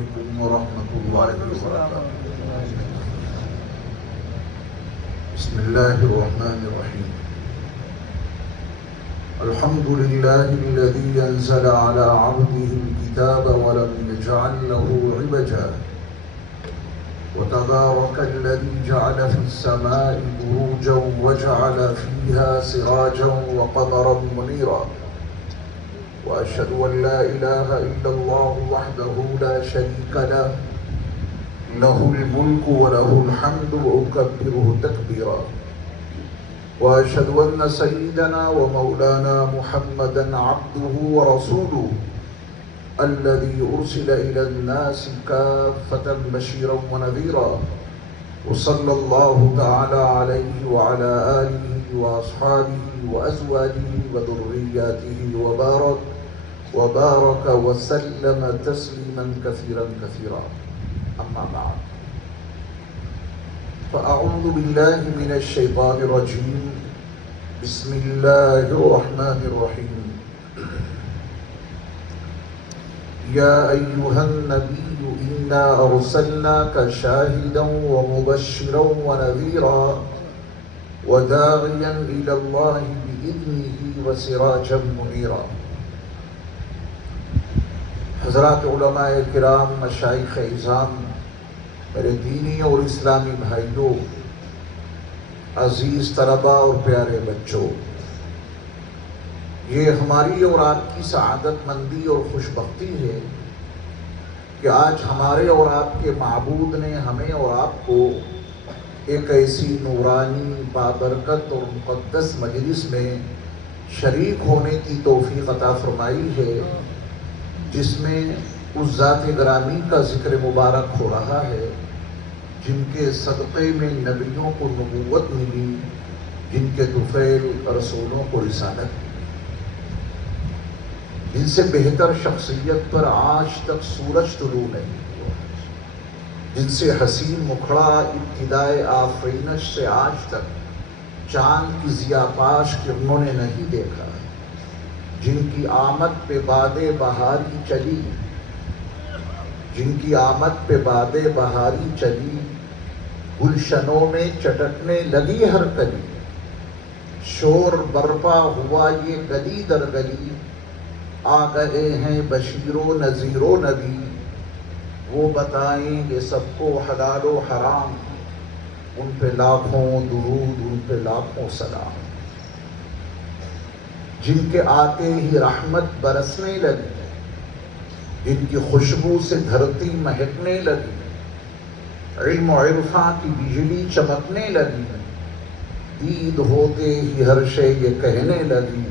علیکم ورحمۃ اللہ وبرکاتہ۔ بسم اللہ الرحمن الرحیم۔ الحمد للہ الذی انزل علی عبده الکتاب ولم یجعل له عوجا وتبارک الذی جعل فی السماء بروجا وجعل فیها سراجا وقمرا منیرا وأشهد أن لا إله إلا الله وحده لا شريك له له الملك وله الحمد وأكبره تكبيرا وأشهد أن سيدنا ومولانا محمدا عبده ورسوله الذي أرسل إلى الناس كافة بشيرا ونذيرا وصلى الله تعالى عليه وعلى آله وأصحابه وأزواجه وذرياته وبارك وسلم تسليما كثيرا كثيرا. أما بعد، فأعوذ بالله من الشيطان الرجيم. بسم الله الرحمن الرحيم. يا أيها النبي إنا أرسلناك شاهدا ومبشرا ونذيرا وداعيا إلى الله بإذنه وسراجا منيرا. حضرات علماء کرام، مشائخ اعظام، میرے دینی اور اسلامی بھائیوں، عزیز طلباء اور پیارے بچوں، یہ ہماری اور آپ کی سعادت مندی اور خوش بختی ہے کہ آج ہمارے اور آپ کے معبود نے ہمیں اور آپ کو ایک ایسی نورانی، بابرکت اور مقدس مجلس میں شریک ہونے کی توفیق عطا فرمائی ہے، جس میں اس ذات گرامی کا ذکر مبارک ہو رہا ہے جن کے صدقے میں نبیوں کو نبوت ملی، جن کے طفیل رسولوں کو رسالت ملی، جن سے بہتر شخصیت پر آج تک سورج طلوع نہیں ہوا، جن سے حسین مکھڑا ابتدائے آفرینش سے آج تک چاند کی ضیاء پاش کرنوں نے نہیں دیکھا، جن کی آمد پہ باد بہاری چلی، جن کی آمد پہ باد بہاری چلی، گلشنوں میں چٹکنے لگی ہر کلی، شور برپا ہوا یہ گلی در گلی، آ گئے ہیں بشیر و نذیر و نبی، وہ بتائیں گے سب کو حلال و حرام، ان پہ لاکھوں درود، ان پہ لاکھوں سلام، جن کے آتے ہی رحمت برسنے لگی، جن کی خوشبو سے دھرتی مہکنے لگی، علم و عرفاں کی بجلی چمکنے لگی، دید ہوتے ہی ہر شے یہ کہنے لگی،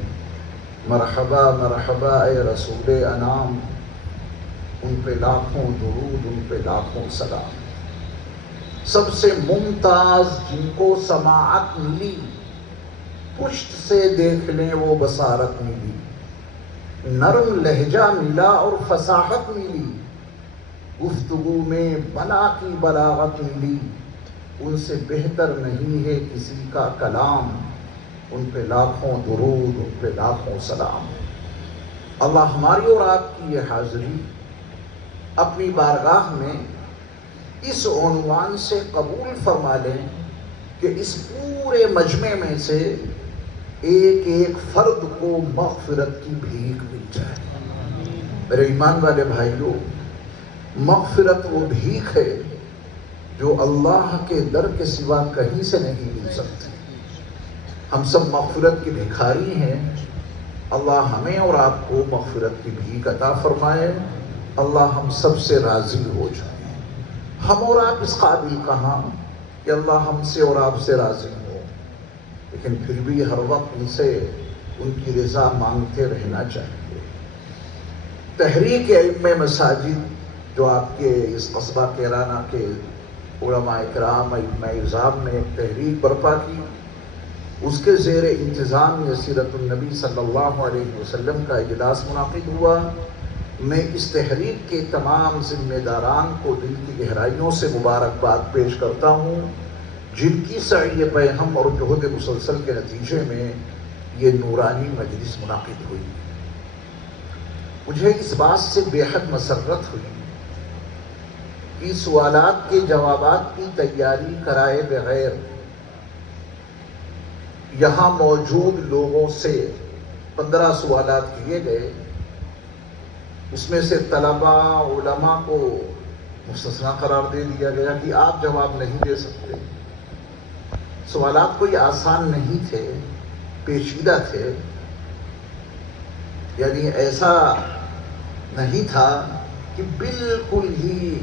مرحبا مرحبا اے رسول انام، ان پہ لاکھوں درود، ان پہ لاکھوں سلام۔ سب سے ممتاز جن کو سماعت ملی، پشت سے دیکھ لیں وہ بصارت ملی، نرم لہجہ ملا اور فصاحت ملی، گفتگو میں بلا کی بلاغت ملی، ان سے بہتر نہیں ہے کسی کا کلام، ان پہ لاکھوں درود، ان پہ لاکھوں سلام۔ اللہ ہماری اور آپ کی یہ حاضری اپنی بارگاہ میں اس عنوان سے قبول فرما لیں کہ اس پورے مجمع میں سے ایک ایک فرد کو مغفرت کی بھیک مل جائے۔ میرے ایمان والے بھائیوں، مغفرت وہ بھیک ہے جو اللہ کے در کے سوا کہیں سے نہیں مل سکتی۔ ہم سب مغفرت کے بھکاری ہیں، اللہ ہمیں اور آپ کو مغفرت کی بھیک عطا فرمائے، اللہ ہم سب سے راضی ہو جائے۔ ہم اور آپ اس قابل کہاں کہ اللہ ہم سے اور آپ سے راضی ہو، لیکن پھر بھی ہر وقت ان سے ان کی رضا مانگتے رہنا چاہیے۔ تحریک ائمہ مساجد جو آپ کے اس قصبہ کیرانہ کے علماء اکرام، ائمہ اعظام نے ایک تحریک برپا کی، اس کے زیر انتظام یہ سیرت النبی صلی اللہ علیہ وسلم کا اجلاس منعقد ہوا۔ میں اس تحریک کے تمام ذمہ داران کو دل کی گہرائیوں سے مبارکباد پیش کرتا ہوں، جن کی سعی پیہم اور جہد مسلسل کے نتیجے میں یہ نورانی مجلس منعقد ہوئی۔ مجھے اس بات سے بے حد مسرت ہوئی کہ سوالات کے جوابات کی تیاری کرائے بغیر یہاں موجود لوگوں سے 15 سوالات کیے گئے. اس میں سے طلباء علماء کو مستثنا قرار دے دیا گیا کہ آپ جواب نہیں دے سکتے. سوالات کوئی آسان نہیں تھے، پیچیدہ تھے. یعنی ایسا نہیں تھا کہ بالکل ہی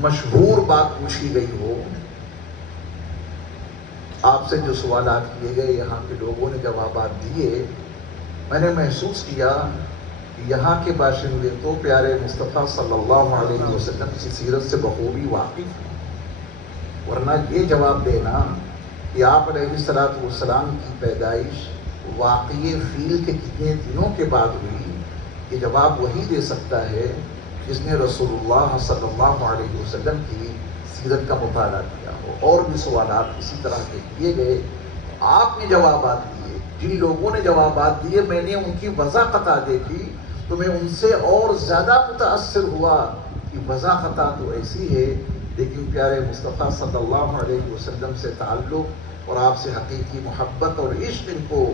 مشہور بات پوچھی گئی ہو. آپ سے جو سوالات کیے گئے، یہاں کے لوگوں نے جوابات دیے، میں نے محسوس کیا کہ یہاں کے باشندے تو پیارے مصطفیٰ صلی اللہ علیہ وسلم کی سیرت سے بخوبی واقف ہیں. ورنہ یہ جواب دینا کہ آپ علیہ السلام کی پیدائش واقعی فیل کے کتنے دنوں کے بعد ہوئی، یہ جواب وہی دے سکتا ہے جس نے رسول اللہ صلی اللہ علیہ وسلم کی سیرت کا مطالعہ کیا ہو. اور بھی سوالات اسی طرح کے کیے گئے، آپ نے جوابات دیے. جن لوگوں نے جوابات دیے میں نے ان کی وضاحت دیکھی تو میں ان سے اور زیادہ متاثر ہوا کہ وضاحت تو ایسی ہے، لیکن پیارے مصطفیٰ صلی اللہ علیہ وسلم سے تعلق اور آپ سے حقیقی محبت اور عشق ان کو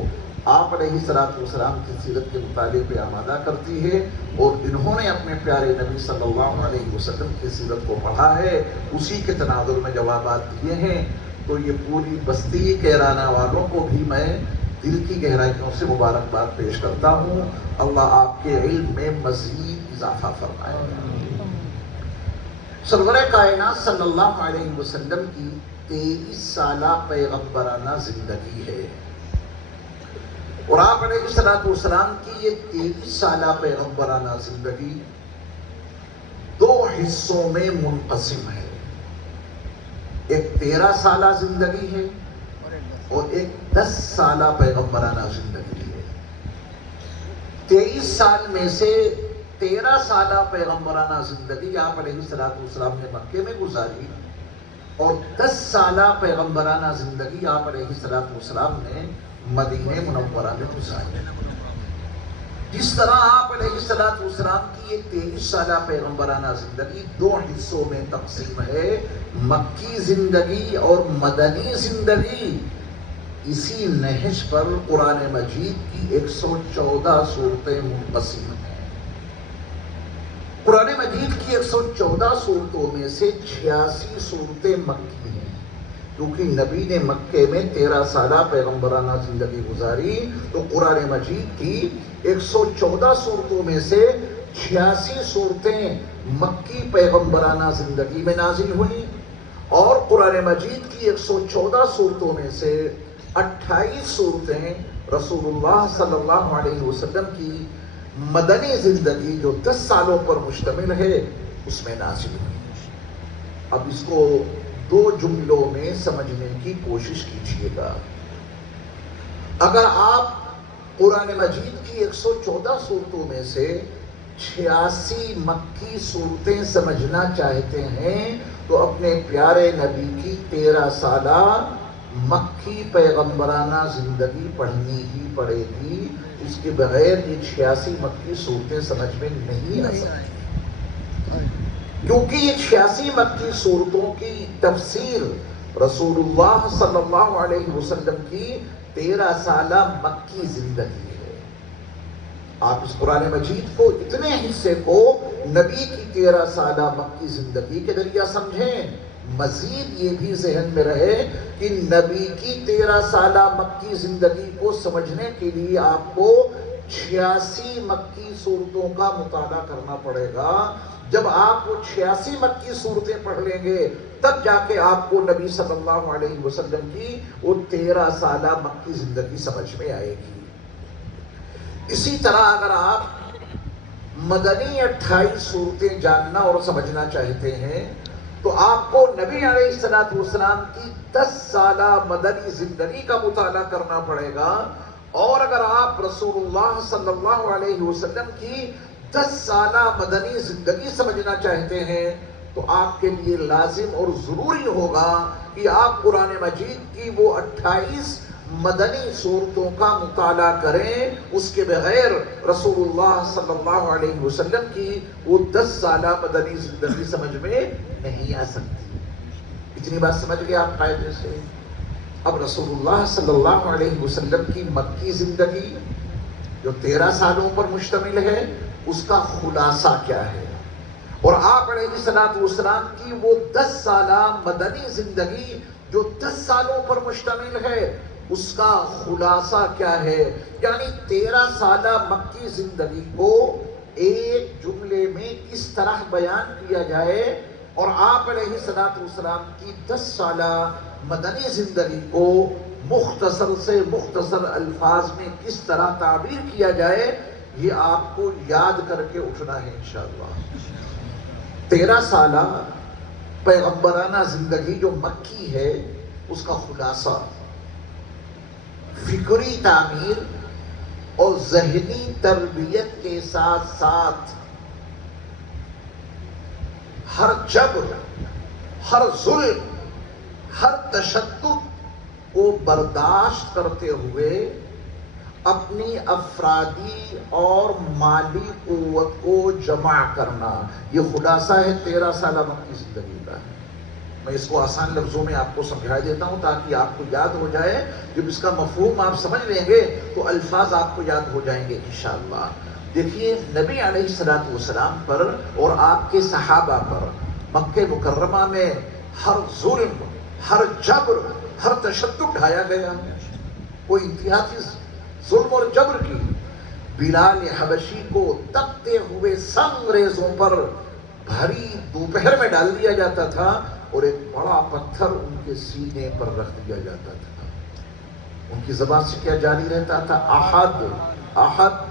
آپ علیہ السلام کی سیرت کے مطالعے پہ آمادہ کرتی ہے. اور انہوں نے اپنے پیارے نبی صلی اللہ علیہ وسلم کی سیرت کو پڑھا ہے، اسی کے تناظر میں جوابات دیے ہیں. تو یہ پوری بستی کیرانہ والوں کو بھی میں دل کی گہرائیوں سے مبارکباد پیش کرتا ہوں. اللہ آپ کے علم میں مزید اضافہ فرمائے. سرور کائنات صلی اللہ علیہ وسلم کی 23 سالہ پیغمبرانہ زندگی ہے، اور آپ علیہ السلام کی یہ 23 سالہ پیغمبرانہ زندگی 2 حصوں میں منقسم ہے. ایک 13 سالہ زندگی ہے اور ایک 10 سالہ پیغمبرانہ زندگی ہے. 23 سال میں سے 13 سالہ پیغمبرانہ زندگی آپ علیہ السلام نے مکے میں گزاری، اور 10 سالہ پیغمبرانہ زندگی آپ علیہ السلام نے مدینہ منورہ میں گزاری. جس طرح آپ علیہ السلام کی یہ 23 سالہ پیغمبرانہ زندگی 2 حصوں میں تقسیم ہے، مکی زندگی اور مدنی زندگی، اسی نہج پر قرآن مجید کی 114 صورتیں منقسم ہیں. قرآن مجید کی 114 صورتوں میں سے 86 صورتیں مکی ہیں، کیونکہ نبی نے مکے میں 13 سالہ پیغمبرانہ زندگی گزاری. تو قرآن مجید کی 114 صورتوں میں سے 86 صورتیں مکی پیغمبرانہ زندگی میں نازل ہوئیں، اور قرآن مجید کی 114 صورتوں میں سے 28 صورتیں رسول اللہ صلی اللہ علیہ وسلم کی مدنی زندگی جو 10 سالوں پر مشتمل ہے اس میں نازل ہوئی. اب اس کو 2 جملوں میں سمجھنے کی کوشش کیجیے گا. اگر آپ قرآن مجید کی 114 صورتوں میں سے 86 مکی صورتیں سمجھنا چاہتے ہیں تو اپنے پیارے نبی کی 13 سالہ مکی پیغمبرانہ زندگی پڑھنی ہی پڑے گی. اس کے بغیر یہ 86 مکی صورتیں سمجھ میں نہیں آ سکتی، کیونکہ یہ 86 مکی صورتوں کی تفسیر رسول اللہ صلی اللہ علیہ وسلم کی 13 سالہ مکی زندگی ہے. آپ اس قرآن مجید کو اتنے حصے کو نبی کی 13 سالہ مکی زندگی کے ذریعہ سمجھیں. مزید یہ بھی ذہن میں رہے کہ نبی کی 13 سالہ مکی زندگی کو سمجھنے کے لیے آپ کو 86 مکی صورتوں کا مطالعہ کرنا پڑے گا. جب آپ وہ 86 مکی صورتیں پڑھ لیں گے تب جا کے آپ کو نبی صلی اللہ علیہ وسلم کی وہ 13 سالہ مکی زندگی سمجھ میں آئے گی. اسی طرح اگر آپ مدنی 28 صورتیں جاننا اور سمجھنا چاہتے ہیں تو آپ کو نبی علیہ السلام کی 10 سالہ مدنی زندگی کا مطالعہ کرنا پڑے گا. اور اگر آپ رسول اللہ صلی اللہ علیہ وسلم کی 10 سالہ مدنی زندگی سمجھنا چاہتے ہیں تو آپ کے لیے لازم اور ضروری ہوگا کہ آپ قرآن مجید کی وہ 28 مدنی صورتوں کا مطالعہ کریں، اس کے بغیر رسول اللہ صلی اللہ علیہ وسلم کی وہ 10 سالہ مدنی زندگی سمجھ میں نہیں آ سکتی۔ اتنی بات سمجھ گئے آپ قاعدے سے؟ اب رسول اللہ صلی اللہ علیہ وسلم کی مکی زندگی جو 13 سالوں پر مشتمل ہے، اس کا خلاصہ کیا ہے، اور آپ علیہ السلام کی وہ 10 سالہ مدنی زندگی جو 10 سالوں پر مشتمل ہے، اس کا خلاصہ کیا ہے؟ یعنی 13 سالہ مکی زندگی کو ایک جملے میں کس طرح بیان کیا جائے، اور آپ علیہ السلام کی 10 سالہ مدنی زندگی کو مختصر سے مختصر الفاظ میں کس طرح تعبیر کیا جائے، یہ آپ کو یاد کر کے اٹھنا ہے انشاءاللہ۔ 13 سالہ پیغمبرانہ زندگی جو مکی ہے، اس کا خلاصہ فکری تعمیر اور ذہنی تربیت کے ساتھ ساتھ ہر جبر، ہر ظلم، ہر تشدد کو برداشت کرتے ہوئے اپنی افرادی اور مالی قوت کو جمع کرنا، یہ خلاصہ ہے 13 سالہ مکی زندگی کا۔ میں اس کو آسان لفظوں میں آپ کو سمجھا دیتا ہوں تاکہ آپ کو یاد ہو جائے۔ جب اس کا مفہوم آپ سمجھ لیں گے تو الفاظ آپ کو یاد ہو جائیں گے انشاءاللہ۔ دیکھیے، نبی علیہ السلام پر اور آپ کے صحابہ پر مکہ مکرمہ میں ہر ظلم، ہر جبر، ہر تشدد ڈھایا گیا، کوئی انتہا تھی ظلم اور جبر کی۔ بلال حبشی کو تپتے ہوئے سنگریزوں پر بھری دوپہر میں ڈال دیا جاتا تھا اور ایک بڑا پتھر ان کے سینے پر رکھ دیا جاتا تھا۔ ان کی زبان سے کیا جاری رہتا تھا؟ احد، احد،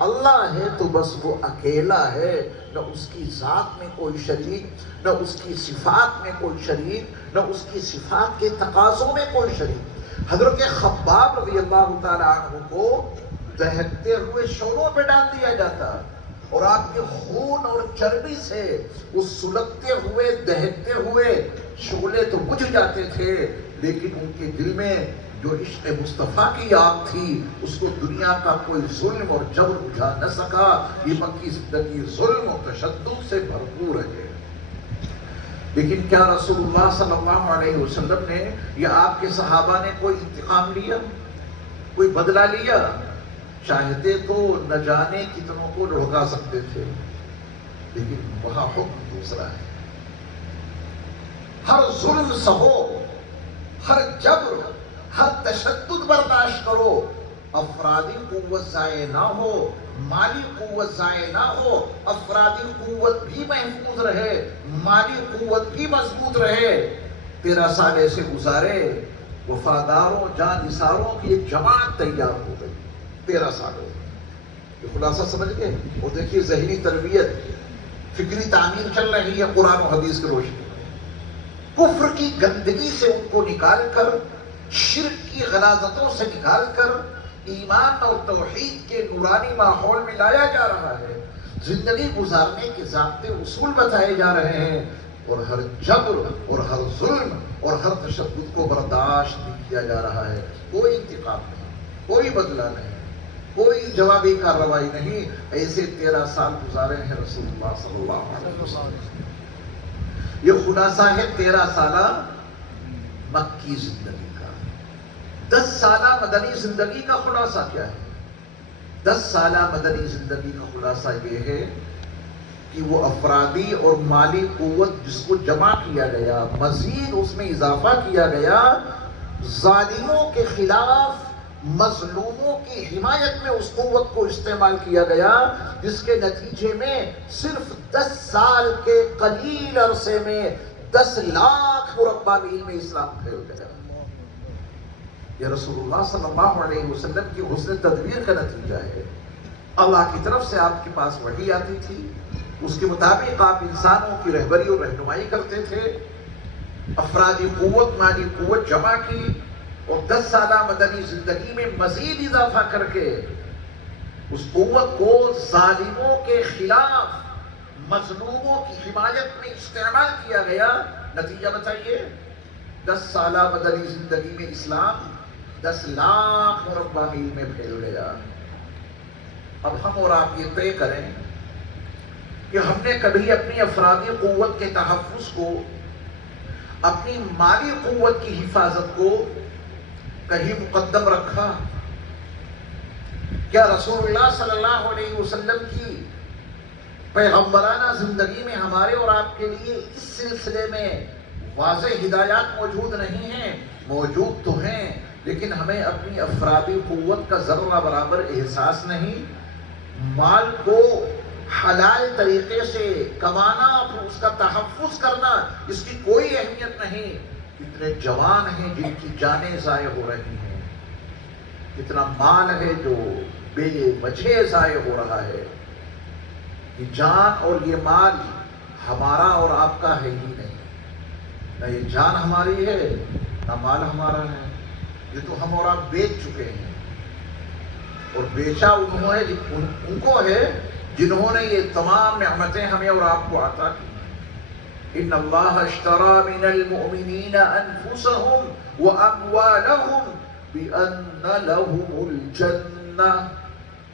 اللہ ہے تو بس وہ اکیلا ہے، نہ اس کی ذات میں کوئی شریک، نہ اس کی صفات میں کوئی شریک، نہ اس کی صفات کے تقاضوں میں کوئی شریک۔ حضرت خباب رضی اللہ تعالیٰ عنہ کو دہکتے ہوئے شعلوں پہ ڈال دیا جاتا، اور آپ کے خون اور چربی سے اس سلگتے ہوئے دہکتے ہوئے شعلے تو بجھ جاتے تھے، لیکن ان کے دل میں جو عشق مصطفیٰ کی آگ تھی، اس کو دنیا کا کوئی ظلم اور جبر بجھا نہ سکا۔ یہ مکی زندگی ظلم اور تشدد سے بھرپور ہے۔ لیکن کیا رسول اللہ صلی اللہ علیہ وسلم نے یا آپ کے صحابہ نے کوئی انتقام لیا، کوئی بدلہ لیا؟ چاہتے تو نہ جانے کتنوں کو لڑکا سکتے تھے، لیکن وہاں حکم دوسرا ہے۔ ہر ظلم سہو، ہر جبر، ہر تشدد برداشت کرو، افرادی قوت ضائع نہ ہو، مالی قوت ضائع نہ ہو، افرادی قوت بھی محفوظ رہے، مالی قوت بھی مضبوط رہے۔ 13 سال ایسے گزارے، وفاداروں جان نثاروں کی ایک جماعت تیار ہو گئی 13 سالوں۔ یہ خلاصہ سمجھ گئے؟ اور دیکھیے ذہنی تربیت، فکری تعمیر چل رہی ہے قرآن و حدیث کے روشنی میں۔ کفر کی گندگی سے ان کو نکال کر، شرک کی غلاظتوں سے نکال کر ایمان اور توحید کے نورانی ماحول میں لایا جا رہا ہے۔ زندگی گزارنے کے ضابطے اصول بتائے جا رہے ہیں، اور ہر جبر اور ہر ظلم اور ہر تشدد کو برداشت نہیں کیا جا رہا ہے۔ کوئی انتقام نہیں، کوئی بدلہ نہیں، کوئی جوابی کارروائی نہیں۔ ایسے 13 سال گزارے ہیں رسول اللہ صلی اللہ علیہ وسلم۔ یہ خلاصہ ہے 13 سالہ مکی زندگی کا۔ 10 سالہ مدنی زندگی کا خلاصہ کیا ہے؟ 10 سالہ مدنی زندگی کا خلاصہ یہ ہے کہ وہ افرادی اور مالی قوت جس کو جمع کیا گیا، مزید اس میں اضافہ کیا گیا، ظالموں کے خلاف مظلوموں کی حمایت میں اس قوت کو استعمال کیا گیا، جس کے نتیجے میں صرف 10 سال کے قلیل عرصے میں 10 لاکھ مربع میل میں اسلام پھیل گیا۔ یہ رسول اللہ صلی اللہ علیہ وسلم کی حسن تدبیر کا نتیجہ ہے۔ اللہ کی طرف سے آپ کے پاس وحی آتی تھی، اس کے مطابق آپ انسانوں کی رہبری اور رہنمائی کرتے تھے، افرادی قوت مالی قوت جمع کی، اور 10 سالہ مدنی زندگی میں مزید اضافہ کر کے اس قوت کو ظالموں کے خلاف مظلوموں کی حمایت میں استعمال کیا گیا۔ نتیجہ بتائیے، 10 سالہ مدنی زندگی میں اسلام 10 لاکھ مربع میل میں پھیل گیا۔ اب ہم اور آپ یہ طے کریں کہ ہم نے کبھی اپنی افرادی قوت کے تحفظ کو، اپنی مالی قوت کی حفاظت کو کہیں مقدم رکھا؟ کیا رسول اللہ صلی اللہ علیہ وسلم کی پیغمبرانہ زندگی میں ہمارے اور آپ کے لیے اس سلسلے میں واضح ہدایات موجود نہیں ہیں؟ موجود تو ہیں، لیکن ہمیں اپنی افرادی قوت کا ذرہ برابر احساس نہیں۔ مال کو حلال طریقے سے کمانا، اس کا تحفظ کرنا، اس کی کوئی اہمیت نہیں۔ کتنے جوان ہیں جن کی جانیں ضائع ہو رہی ہیں، کتنا مال ہے جو بے وجہ ضائع ہو رہا ہے۔ یہ جان اور یہ مال ہمارا اور آپ کا ہے ہی نہیں، نہ یہ جان ہماری ہے نہ مال ہمارا ہے، یہ تو ہم اور آپ بیچ چکے ہیں، اور بیچا انہوں نے ان کو ہے جنہوں نے یہ تمام نعمتیں ہمیں اور آپ کو عطا کی۔ ان اللہ اشترى من المؤمنین انفسهم واموالهم بان لهم الجنہ۔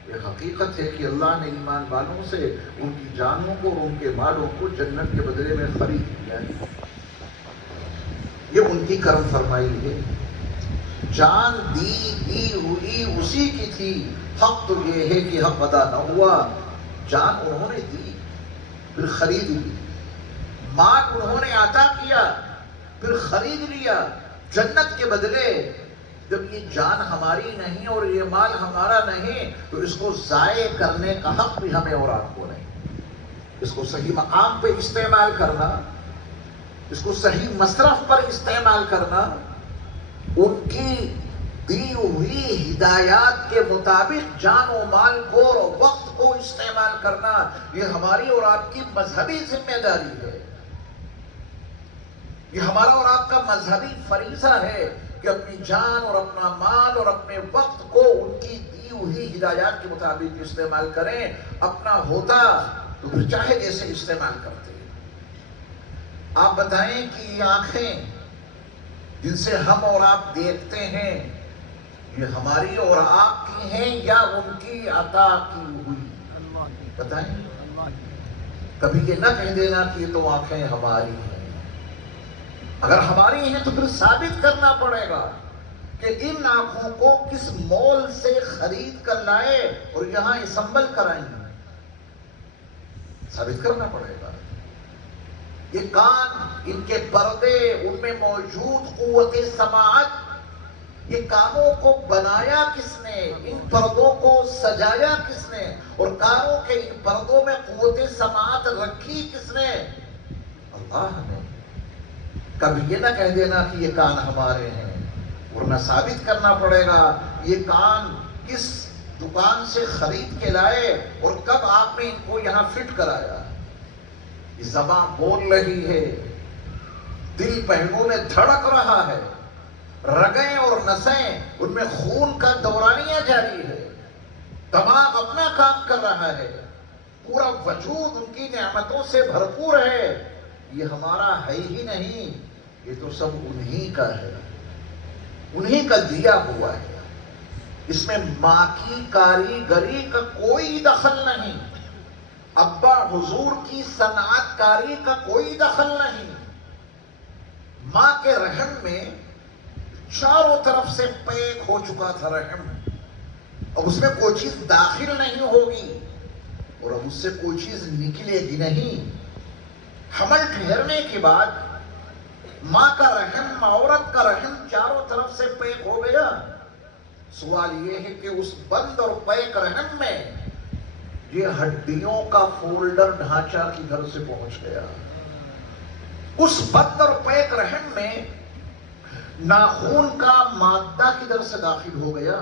یہ حقیقت ہے کہ اللہ نے ایمان والوں سے ان کی جانوں کو اور ان کے مالوں کو جنت کے بدلے میں خرید لیا ہے۔ یہ ان کی کرم فرمائی ہے۔ جان دی ہوئی اسی کی تھی، حق تو یہ ہے کہ حق ادا نہ ہوا۔ جان انہوں نے دی، پھر خرید لی، مال انہوں نے عطا کیا، پھر خرید لیا جنت کے بدلے۔ جب یہ جان ہماری نہیں اور یہ مال ہمارا نہیں تو اس کو ضائع کرنے کا حق بھی ہمیں اور آپ کو نہیں۔ اس کو صحیح مقام پہ استعمال کرنا، اس کو صحیح مصرف پر استعمال کرنا، ان کی دی ہوئی ہدایات کے مطابق جان و مال کو اور وقت کو استعمال کرنا، یہ ہماری اور آپ کی مذہبی ذمہ داری ہے۔ یہ ہمارا اور آپ کا مذہبی فریضہ ہے کہ اپنی جان اور اپنا مال اور اپنے وقت کو ان کی دی ہوئی ہدایات کے مطابق استعمال کریں۔ اپنا ہوتا تو پھر چاہے جیسے استعمال کرتے۔ آپ بتائیں کہ یہ آنکھیں جن سے ہم اور آپ دیکھتے ہیں، یہ ہماری اور آپ کی ہیں یا ان کی عطا کی ہوئی؟ بتائیں۔ کبھی یہ نہ کہہ دینا کہ یہ تو آنکھیں ہماری ہیں۔ اگر ہماری ہیں تو پھر ثابت کرنا پڑے گا کہ ان آنکھوں کو کس مول سے خرید کر لائے اور یہاں اسمبل کرائیں گے، ثابت کرنا پڑے گا۔ یہ کان، ان کے پردے، ان میں موجود قوت سماعت، یہ کانوں کو بنایا کس نے، ان پردوں کو سجایا کس نے، اور کانوں کے ان پردوں میں قوت سماعت رکھی کس نے؟ اللہ نے۔ کبھی یہ نہ کہہ دینا کہ یہ کان ہمارے ہیں، ورنہ ثابت کرنا پڑے گا یہ کان کس دکان سے خرید کے لائے اور کب آپ نے ان کو یہاں فٹ کرایا۔ یہ زبان بول رہی ہے، دل پہلوؤں میں دھڑک رہا ہے، رگیں اور نسیں ان میں خون کا دورانیہ جاری ہے، دماغ اپنا کام کر رہا ہے، پورا وجود ان کی نعمتوں سے بھرپور ہے۔ یہ ہمارا ہے ہی نہیں، یہ تو سب انہی کا ہے، انہی کا دیا ہوا ہے۔ اس میں ماں کی کاریگری کا کوئی دخل نہیں، ابا حضور کی صنعت کاری کا کوئی دخل نہیں۔ ماں کے رحم میں چاروں طرف سے پیک ہو چکا تھا رحم، اب اس میں کوئی چیز داخل نہیں ہوگی اور اب اس سے کوئی چیز نکلے گی نہیں۔ حمل ٹھہرنے کے بعد ماں کا رحم، عورت کا رحم چاروں طرف سے پیک ہو گیا۔ سوال یہ ہے کہ اس بند اور پیک رحم میں یہ ہڈیوں کا فولڈر ڈھانچہ کدھر سے پہنچ گیا؟ اس بند اور پیک رحم میں ناخون کا مادہ کدھر سے داخل ہو گیا؟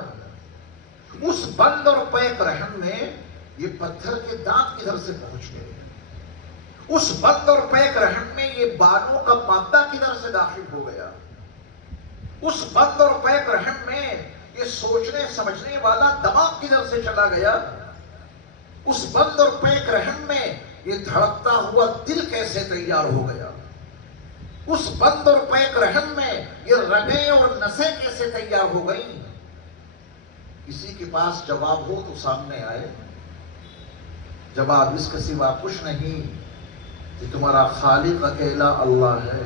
اس بند اور پیک رحم میں یہ پتھر کے دانت کدھر سے پہنچ گئے؟ اس بند اور پیک رحم میں یہ بالوں کا مادہ کدھر سے داخل ہو گیا؟ اس بند اور پیک رحم میں یہ سوچنے سمجھنے والا دماغ کدھر سے چلا گیا؟ اس بند اور پیک رحم میں یہ دھڑکتا ہوا دل کیسے تیار ہو گیا؟ اس بند اور پیک رحم میں یہ رگیں اور نسیں کیسے تیار ہو گئی؟ کسی کے پاس جواب ہو تو سامنے آئے. جواب اس کے سوا کچھ نہیں کہ تمہارا خالق اکیلا اللہ ہے،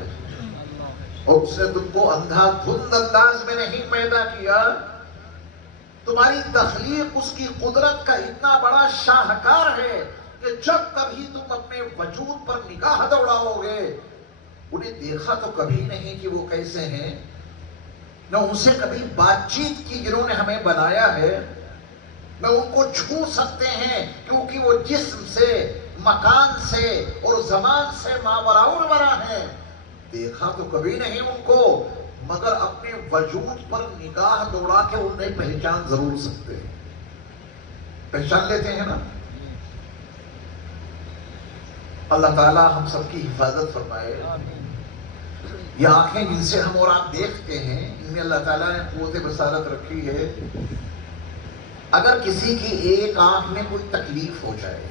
اور اس نے تم کو اندھا دھند انداز میں نہیں پیدا کیا. تمہاری تخلیق اس کی قدرت کا اتنا بڑا شاہکار ہے کہ جب کبھی تم اپنے وجود پر نگاہ دوڑاؤ گے، انہیں دیکھا تو کبھی نہیں کہ وہ کیسے ہیں، نہ ان سے کبھی بات چیت کی جنہوں نے ہمیں بنایا ہے، نہ ان کو چھو سکتے ہیں کیونکہ وہ جسم سے، مکان سے اور زمان سے ماوراء الورا ہیں. دیکھا تو کبھی نہیں ان کو، مگر اپنے وجود پر نگاہ دوڑا کے انہیں پہچان ضرور سکتے ہیں. پہچان لیتے ہیں نا؟ اللہ تعالیٰ ہم سب کی حفاظت فرمائے. یہ آنکھیں جن سے ہم اور آپ دیکھتے ہیں، ان میں اللہ تعالیٰ نے قوت بصارت رکھی ہے. اگر کسی کی ایک آنکھ میں کوئی تکلیف ہو جائے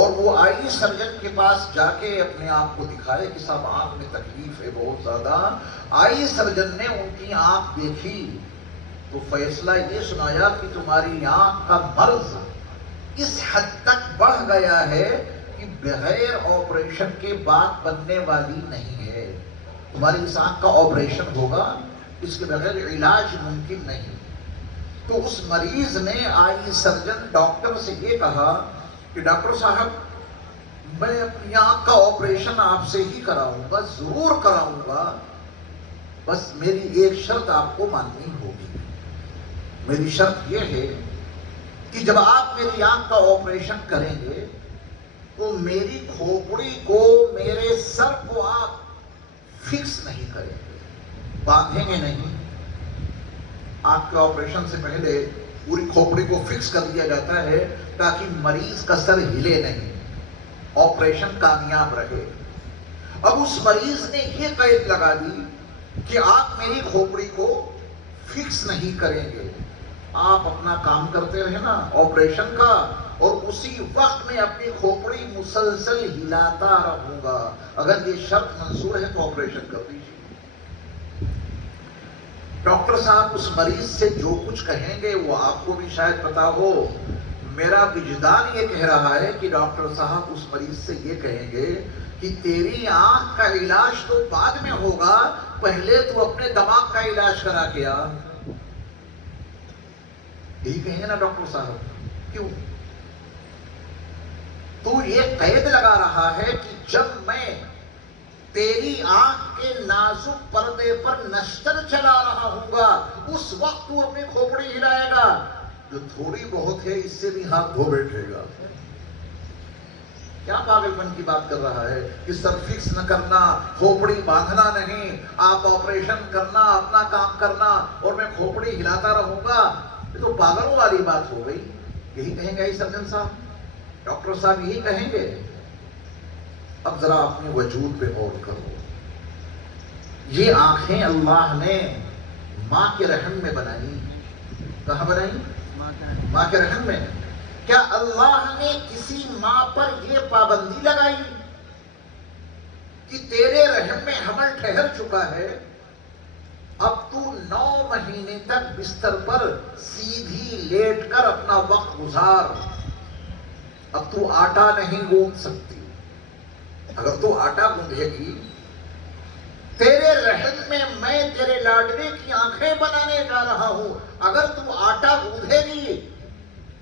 اور وہ آئی سرجن کے پاس جا کے اپنے آپ کو دکھائے کہ صاحب آنکھ میں تکلیف ہے بہت زیادہ، آئی سرجن نے ان کی آنکھ دیکھی تو فیصلہ یہ سنایا کہ تمہاری آنکھ کا مرض اس حد تک بڑھ گیا ہے کہ بغیر آپریشن کے بات بننے والی نہیں ہے. تمہاری اس آنکھ کا آپریشن ہوگا، اس کے بغیر علاج ممکن نہیں. تو اس مریض نے آئی سرجن ڈاکٹر سے یہ کہا کہ ڈاکٹر صاحب میں اپنی آنکھ کا آپریشن آپ سے ہی کراؤں گا، ضرور کراؤں گا، بس میری ایک شرط آپ کو ماننی ہوگی. میری شرط یہ ہے کہ جب آپ میری آنکھ کا آپریشن کریں گے تو میری کھوپڑی کو، میرے سر کو آپ فکس نہیں کریں گے، باندھیں گے نہیں. آنکھ کے آپریشن سے پہلے پوری کھوپڑی کو فکس کر دیا جاتا ہے تاکہ مریض کا سر ہلے نہیں، آپریشن کامیاب رہے. اب اس مریض نے یہ قید لگا دی کہ آپ میری کھوپڑی کو فکس نہیں کریں گے، آپ اپنا کام کرتے رہے نا آپریشن کا، اور اسی وقت میں اپنی کھوپڑی مسلسل ہلاتا رہوں گا. اگر یہ شرط منظور ہے تو آپریشن کر دیجیے. ڈاکٹر صاحب اس مریض سے جو کچھ کہیں گے وہ آپ کو بھی شاید پتا ہو. میرا وجدان یہ کہہ رہا ہے کہ ڈاکٹر صاحب اس مریض سے یہ کہیں گے کہ تیری آنکھ کا علاج تو بعد میں ہوگا، پہلے تو اپنے دماغ کا علاج کرا کے آ. یہی کہیں گے نا ڈاکٹر صاحب. کیوں؟ تو یہ قید لگا رہا ہے کہ جب میں تیری آنکھ کے نازک پردے پر نشتر چلا رہا ہوں گا اس وقت تو اپنی کھوپڑی ہلائے گا. جو تھوڑی بہت ہے اس سے بھی ہاتھ دھو بیٹھے گا. کیا پاگل پن کی بات کر رہا ہے کہ سر فکس نہ کرنا، کھوپڑی باندھنا نہیں، آپ آپریشن کرنا، اپنا کام کرنا اور میں کھوپڑی ہلاتا رہوں گا. یہ تو پاگلوں والی بات ہو گئی. یہی کہیں گے سرجن صاحب، ڈاکٹر صاحب یہی کہیں گے. اب ذرا اپنے وجود پہ غور کرو. یہ آنکھیں اللہ نے ماں کے رحم میں بنائی. کہاں بنائی؟ ماں کے رحم میں. کیا اللہ نے کسی ماں پر یہ پابندی لگائی کہ تیرے رحم میں حمل ٹھہر چکا ہے، اب تو 9 مہینے تک بستر پر سیدھی لیٹ کر اپنا وقت گزار، اب تو آٹا نہیں گوندھ سکتی. اگر تو آٹا گوندھے گی، تیرے رحم میں تیرے لاڈلے کی آنکھیں بنانے جا رہا ہوں، اگر تو آٹا گوندھے گی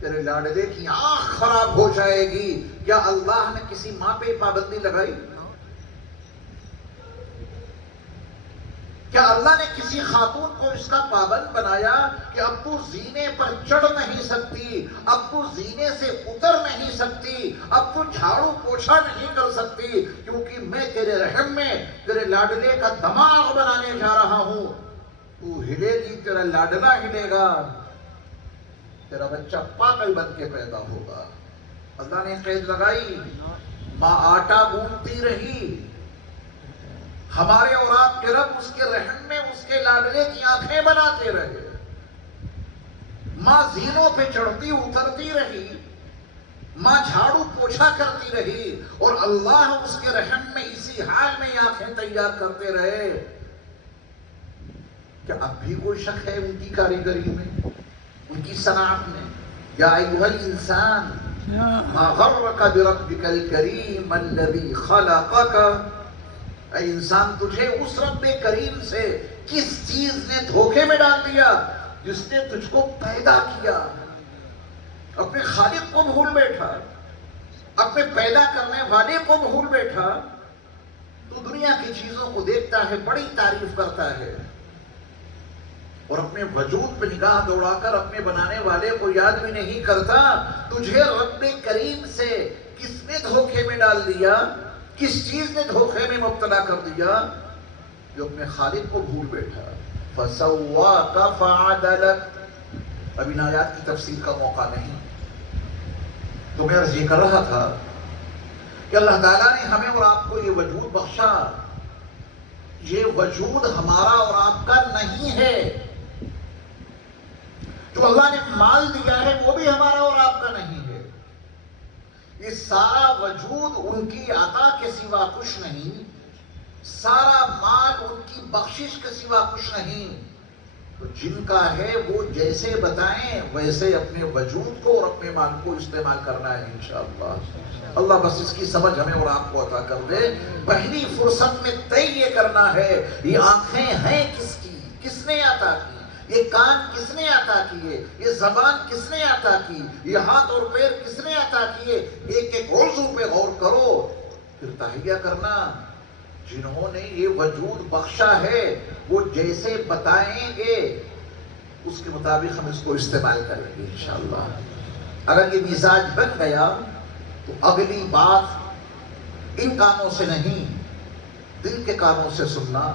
تیرے لاڈلے کی آنکھ خراب ہو جائے گی. کیا اللہ نے کسی ماں پہ پابندی لگائی؟ کیا اللہ نے کسی خاتون کو اس کا پابند بنایا کہ اب تو زینے پر چڑھ نہیں سکتی، اب تو زینے سے اتر نہیں سکتی، اب تو جھاڑو پوچھا نہیں کر سکتی کیونکہ میں تیرے رحم میں تیرے لاڈلے کا دماغ بنانے جا رہا ہوں. تو ہلے گی، تیرا لاڈلا ہلے گا، تیرا بچہ پاگل بن کے پیدا ہوگا. اللہ نے قید لگائی. ماں آٹا گوندتی رہی، ہمارے اور آپ کے رب اس کے رحم میں اس کے لاڈلے کی آنکھیں بناتے رہے. ماں زینوں پہ چڑھتی اترتی رہی، ماں جھاڑو پوچھا کرتی رہی اور اللہ اس کے رحم میں اسی حال میں آنکھیں تیار کرتے رہے. کیا اب بھی کوئی شک ہے ان کی کاریگری میں، ان کی صنعت میں؟ یا ایھا الانسان ما غرک بربک الکریم الذی خلقک، اے انسان تجھے اس رب کریم سے کس چیز نے دھوکے میں ڈال دیا جس نے تجھ کو پیدا کیا؟ اپنے خالق کو بھول بیٹھا، اپنے پیدا کرنے والے کو بھول بیٹھا، تو دنیا کی چیزوں کو دیکھتا ہے، بڑی تعریف کرتا ہے، اور اپنے وجود پہ نگاہ دوڑا کر اپنے بنانے والے کو یاد بھی نہیں کرتا. تجھے رب کریم سے کس نے دھوکے میں ڈال دیا، کس چیز نے دھوکے میں مبتلا کر دیا؟ جو اپنے خالق کو بھول بیٹھا. فَسَوَّاكَ فَعَدَلَكَ. اب ان آیات کی تفسیر کا موقع نہیں، تو میں عرض یہ کر رہا تھا کہ اللہ تعالیٰ نے ہمیں اور آپ کو یہ وجود بخشا. یہ وجود ہمارا اور آپ کا نہیں ہے. جو اللہ نے مال دیا ہے وہ بھی ہمارا اور آپ کا نہیں ہے. یہ سارا وجود ان کی عطا کے سوا کچھ نہیں، سارا مال ان کی بخشش کے سوا کچھ نہیں. تو جن کا ہے وہ جیسے بتائیں ویسے اپنے وجود کو اور اپنے مال کو استعمال کرنا ہے انشاءاللہ. اللہ بس اس کی سمجھ ہمیں اور آپ کو عطا کر دے. پہلی فرصت میں طے یہ کرنا ہے یہ آنکھیں ہیں کس کی، کس نے عطا کی، یہ کان کس نے عطا کیے، یہ زبان کس نے عطا کی، یہ ہاتھ اور پیر کس نے عطا کیے. ایک ایک عضو پہ غور کرو، پھر تہیہ کرنا جنہوں نے یہ وجود بخشا ہے وہ جیسے بتائیں گے اس کے مطابق ہم اس کو استعمال کریں گے انشاءاللہ. اگر یہ مزاج بن گیا تو اگلی بات ان کانوں سے نہیں دل کے کانوں سے سننا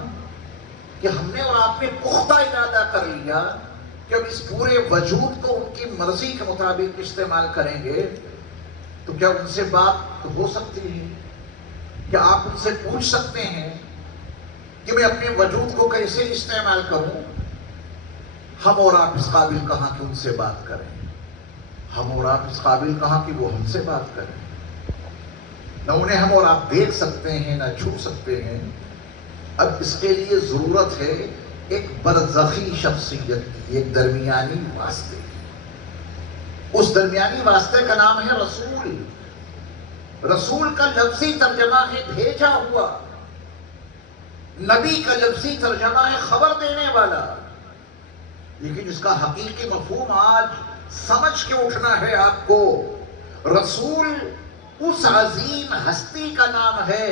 کہ ہم نے اور آپ نے پختہ ارادہ کر لیا کہ اب اس پورے وجود کو ان کی مرضی کے مطابق استعمال کریں گے. تو کیا ان سے بات ہو سکتی ہے؟ کیا آپ ان سے پوچھ سکتے ہیں کہ میں اپنے وجود کو کیسے استعمال کروں؟ ہم اور آپ اس قابل کہاں کہ ان سے بات کریں، ہم اور آپ اس قابل کہاں کہ وہ ہم سے بات کریں. نہ انہیں ہم اور آپ دیکھ سکتے ہیں نہ چھو سکتے ہیں. اب اس کے لیے ضرورت ہے ایک برزخی شخصیت کی، ایک درمیانی واسطے کی. اس درمیانی واسطے کا نام ہے رسول. رسول کا لفظی ترجمہ ہے بھیجا ہوا، نبی کا لفظی ترجمہ ہے خبر دینے والا. لیکن اس کا حقیقی مفہوم آج سمجھ کے اٹھنا ہے آپ کو. رسول اس عظیم ہستی کا نام ہے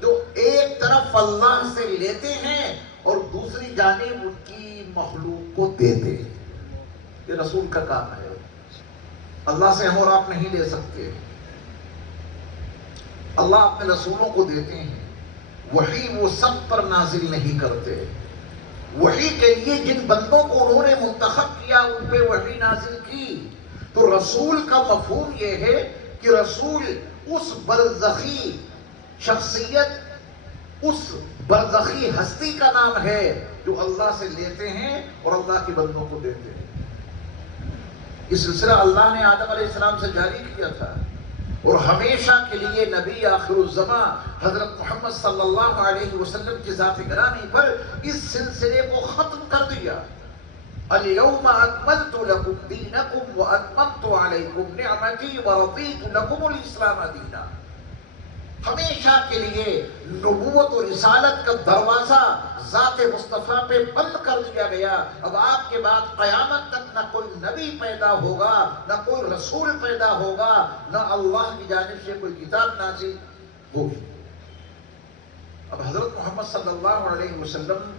جو ایک طرف اللہ سے لیتے ہیں اور دوسری جانب ان کی مخلوق کو دیتے ہیں. یہ رسول کا کام ہے. اللہ سے ہم اور آپ نہیں لے سکتے. اللہ اپنے رسولوں کو دیتے ہیں. وحی وہ سب پر نازل نہیں کرتے. وحی کے لیے جن بندوں کو انہوں نے منتخب کیا ان پہ وحی نازل کی. تو رسول کا مفہوم یہ ہے کہ رسول اس برزخی شخصیت، اس برزخی ہستی کا نام ہے جو اللہ سے لیتے ہیں اور اللہ کے بندوں کو دیتے ہیں. یہ سلسلہ اللہ نے آدم علیہ السلام سے جاری کیا تھا اور ہمیشہ کے لیے نبی آخر الزمان حضرت محمد صلی اللہ علیہ وسلم کی ذات گرامی پر اس سلسلے کو ختم کر دیا. اليوم اکملت لکم دینکم واتممت علیکم نعمتی ورضیت لکم الاسلام دینا. ہمیشہ کے لیے نبوت و رسالت کا دروازہ ذات مصطفیٰ پہ بند کر دیا گیا. اب آپ کے بعد قیامت تک نہ کوئی نبی پیدا ہوگا، نہ کوئی رسول پیدا ہوگا، نہ اللہ کی جانب سے کوئی کتاب نازل ہوگی. اب حضرت محمد صلی اللہ علیہ وسلم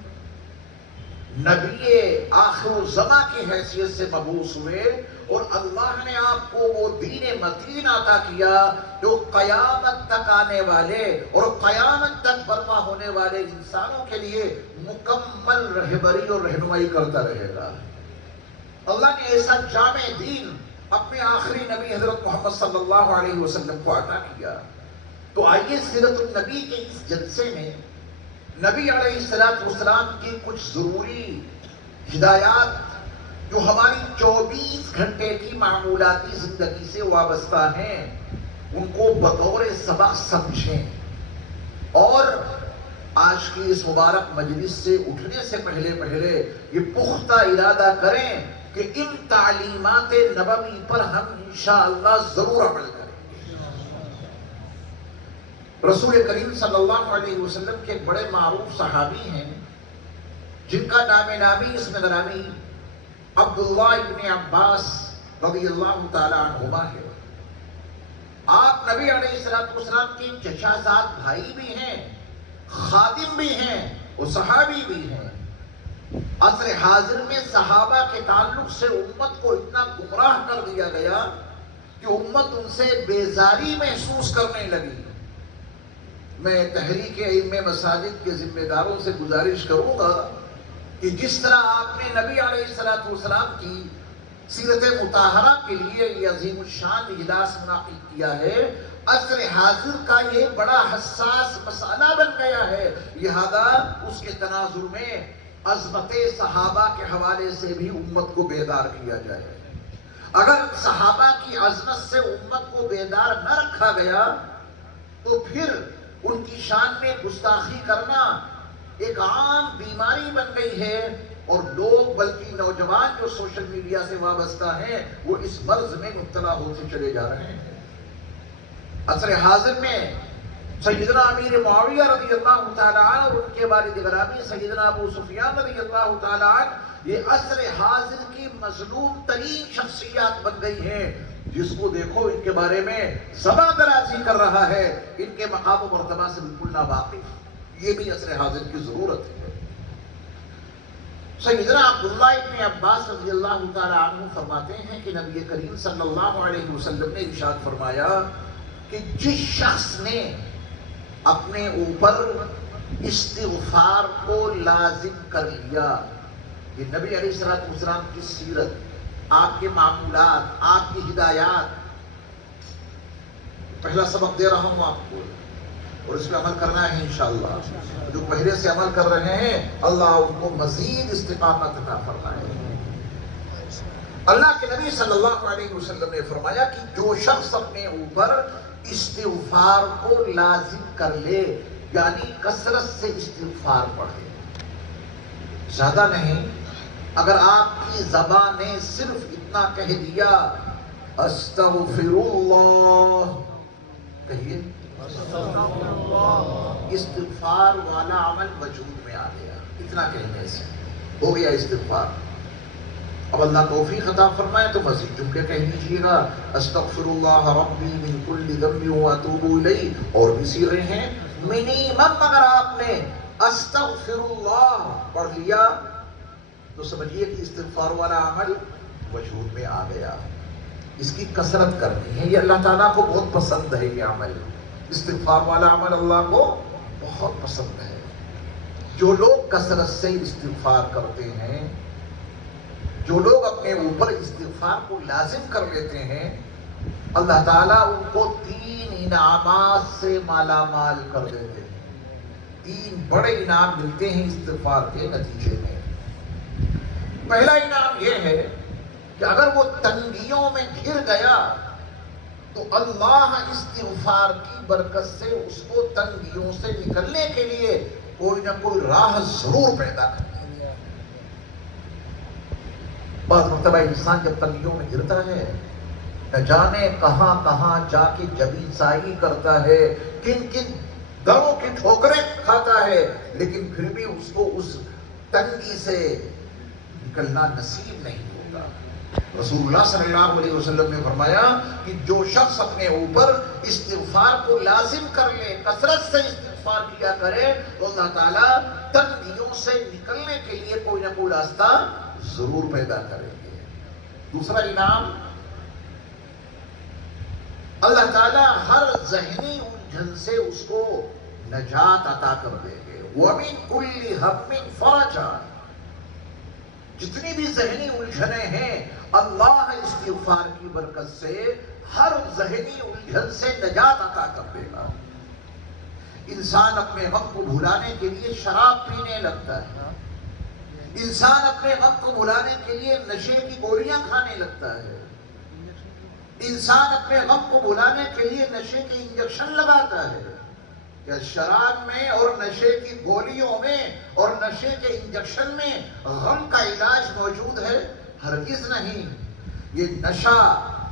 نبی آخر الزمان کی حیثیت سے مبعوث ہوئے اور اللہ نے آپ کو وہ دین متین عطا کیا جو قیامت تک آنے والے اور قیامت تک برپا ہونے والے انسانوں کے لیے مکمل رہبری اور رہنمائی کرتا رہے گا. اللہ نے ایسا جامع دین اپنے آخری نبی حضرت محمد صلی اللہ علیہ وسلم کو عطا کیا. تو آئیے سیرت النبی کے اس جلسے میں نبی علیہ السلام کی کچھ ضروری ہدایات جو ہماری 24 گھنٹے کی معمولاتی زندگی سے وابستہ ہیں، ان کو بطور سبق سمجھیں، اور آج کی اس مبارک مجلس سے اٹھنے سے پہلے یہ پختہ ارادہ کریں کہ ان تعلیمات نبوی پر ہم انشاءاللہ ضرور عمل کریں۔ رسول کریم صلی اللہ علیہ وسلم کے ایک بڑے معروف صحابی ہیں جن کا نام نامی اسم گرامی عبداللہ ابن عباس رضی اللہ تعالی عنہما ہے۔ آپ نبی علیہ السلام کے چچا زاد بھائی بھی ہیں، خادم بھی ہیں اور صحابی بھی ہیں۔ عصر حاضر میں صحابہ کے تعلق سے امت کو اتنا گمراہ کر دیا گیا کہ امت ان سے بیزاری محسوس کرنے لگی۔ میں تحریک ائمہ مساجد کے ذمہ داروں سے گزارش کروں گا کہ جس طرح آپ نے نبی علیہ السلام کی سیرت مطہرہ کے لیے یہ عظیم الشان اجلاس منعقد کیا ہے، عصر حاضر کا یہ بڑا حساس مسئلہ بن گیا ہے، لہذا اس کے تناظر میں عظمت صحابہ کے حوالے سے بھی امت کو بیدار کیا جائے۔ اگر صحابہ کی عظمت سے امت کو بیدار نہ رکھا گیا تو پھر ان کی شان میں گستاخی کرنا ایک عام بیماری بن گئی ہے، اور لوگ بلکہ نوجوان جو سوشل میڈیا سے وابستہ ہیں وہ اس مرض میں مبتلا ہوتے چلے جا رہے ہیں۔ عصر حاضر میں سیدنا امیر معاویہ رضی اللہ تعالیٰ عنہ اور ان کے والد گرامی سیدنا ابو سفیان رضی اللہ تعالیٰ عنہ یہ عصر حاضر کی مظلوم ترین شخصیات بن گئی ہیں، جس کو دیکھو ان کے بارے میں زبان درازی کر رہا ہے، ان کے مقام و مرتبہ سے بالکل ناواقف۔ یہ بھی عصر حاضر کی ضرورت ہے۔ سیدنا عبداللہ ابن عباس رضی اللہ تعالیٰ عنہ فرماتے ہیں کہ نبی کریم صلی اللہ علیہ وسلم نے ارشاد فرمایا کہ جس شخص نے اپنے اوپر استغفار کو لازم کر لیا، یہ نبی علیہ السلام کی سیرت، آپ کے معمولات، آپ کی ہدایات، پہلا سبق دے رہا ہوں آپ کو اور اس پہ عمل کرنا ہے انشاءاللہ۔ جو پہلے سے عمل کر رہے ہیں اللہ ان کو مزید استقامت عطا فرمائے۔ اللہ کے نبی صلی اللہ علیہ وسلم نے فرمایا کہ جو شخص اپنے اوپر استغفار کو لازم کر لے، یعنی کثرت سے استغفار پڑھے، زیادہ نہیں، اگر آپ کی زبان نے صرف اتنا کہہ دیا استغفر اللہ، کہیے استغفار والا عمل وجود میں آ گیا، اتنا کہنے سے ہو گیا استغفار۔ اب اللہ توفیق عطا فرمائے تو مزید جملے کہہ لیجیے گا، استغفر اللہ ربی من کل ذنب واتوب الیہ، اور بھی صیغے ہیں۔ منیمم اگر آپ نے استغفر اللہ پڑھ لیا تو سمجھیے کہ استغفار والا عمل وجود میں آ گیا۔ اس کی کثرت کرنی ہے، یہ اللہ تعالیٰ کو بہت پسند ہے، یہ عمل استغفار والا عمل اللہ کو بہت پسند ہے۔ جو لوگ کثرت سے استغفار کرتے ہیں، جو لوگ اپنے اوپر استغفار کو لازم کر لیتے ہیں، اللہ تعالیٰ ان کو 3 انعامات سے مالا مال کر دیتے ہیں۔ 3 بڑے انعام ملتے ہیں استغفار کے نتیجے میں۔ پہلا انعام یہ ہے کہ اگر وہ تنگیوں میں گھر گیا تو اللہ استغفار کی برکت سے اس کو تنگیوں سے نکلنے کے لیے کوئی نہ کوئی راہ ضرور پیدا کرے گا۔ بعض مرتبہ انسان جب تنگیوں میں گرتا ہے، نہ جانے کہاں کہاں جا کے جبین سائی کرتا ہے، کن کن دروں کی ٹھوکریں کھاتا ہے، لیکن پھر بھی اس کو اس تنگی سے نکلنا نصیب نہیں ہوتا۔ رسول اللہ صلی اللہ علیہ وسلم نے فرمایا کہ جو شخص اپنے اوپر استغفار کو لازم کر لے، کثرت سے استغفار کیا کرے، تو اللہ تعالیٰ تنگیوں سے نکلنے کے لیے کوئی نہ کوئی راستہ ضرور پیدا کریں گے۔ دوسرا انعام، اللہ تعالیٰ ہر ذہنی الجھن سے اس کو نجات عطا کر دیں گے۔ وَمِن كُلِّ هَمٍّ فَرَجًا، جتنی بھی ذہنی الجھنیں ہیں اللہ استغفار کی برکت سے ہر ذہنی الجھن سے نجات عطا کر دے گا۔ انسان اپنے غم کو بھلانے کے لیے شراب پینے لگتا ہے، انسان اپنے غم کو بھلانے کے لیے نشے کی گولیاں کھانے لگتا ہے، انسان اپنے غم کو بھلانے کے لیے نشے کے انجیکشن لگاتا ہے۔ کیا شراب میں اور نشے کی گولیوں میں اور نشے کے انجیکشن میں غم کا علاج موجود ہے؟ ہرگز نہیں۔ یہ نشہ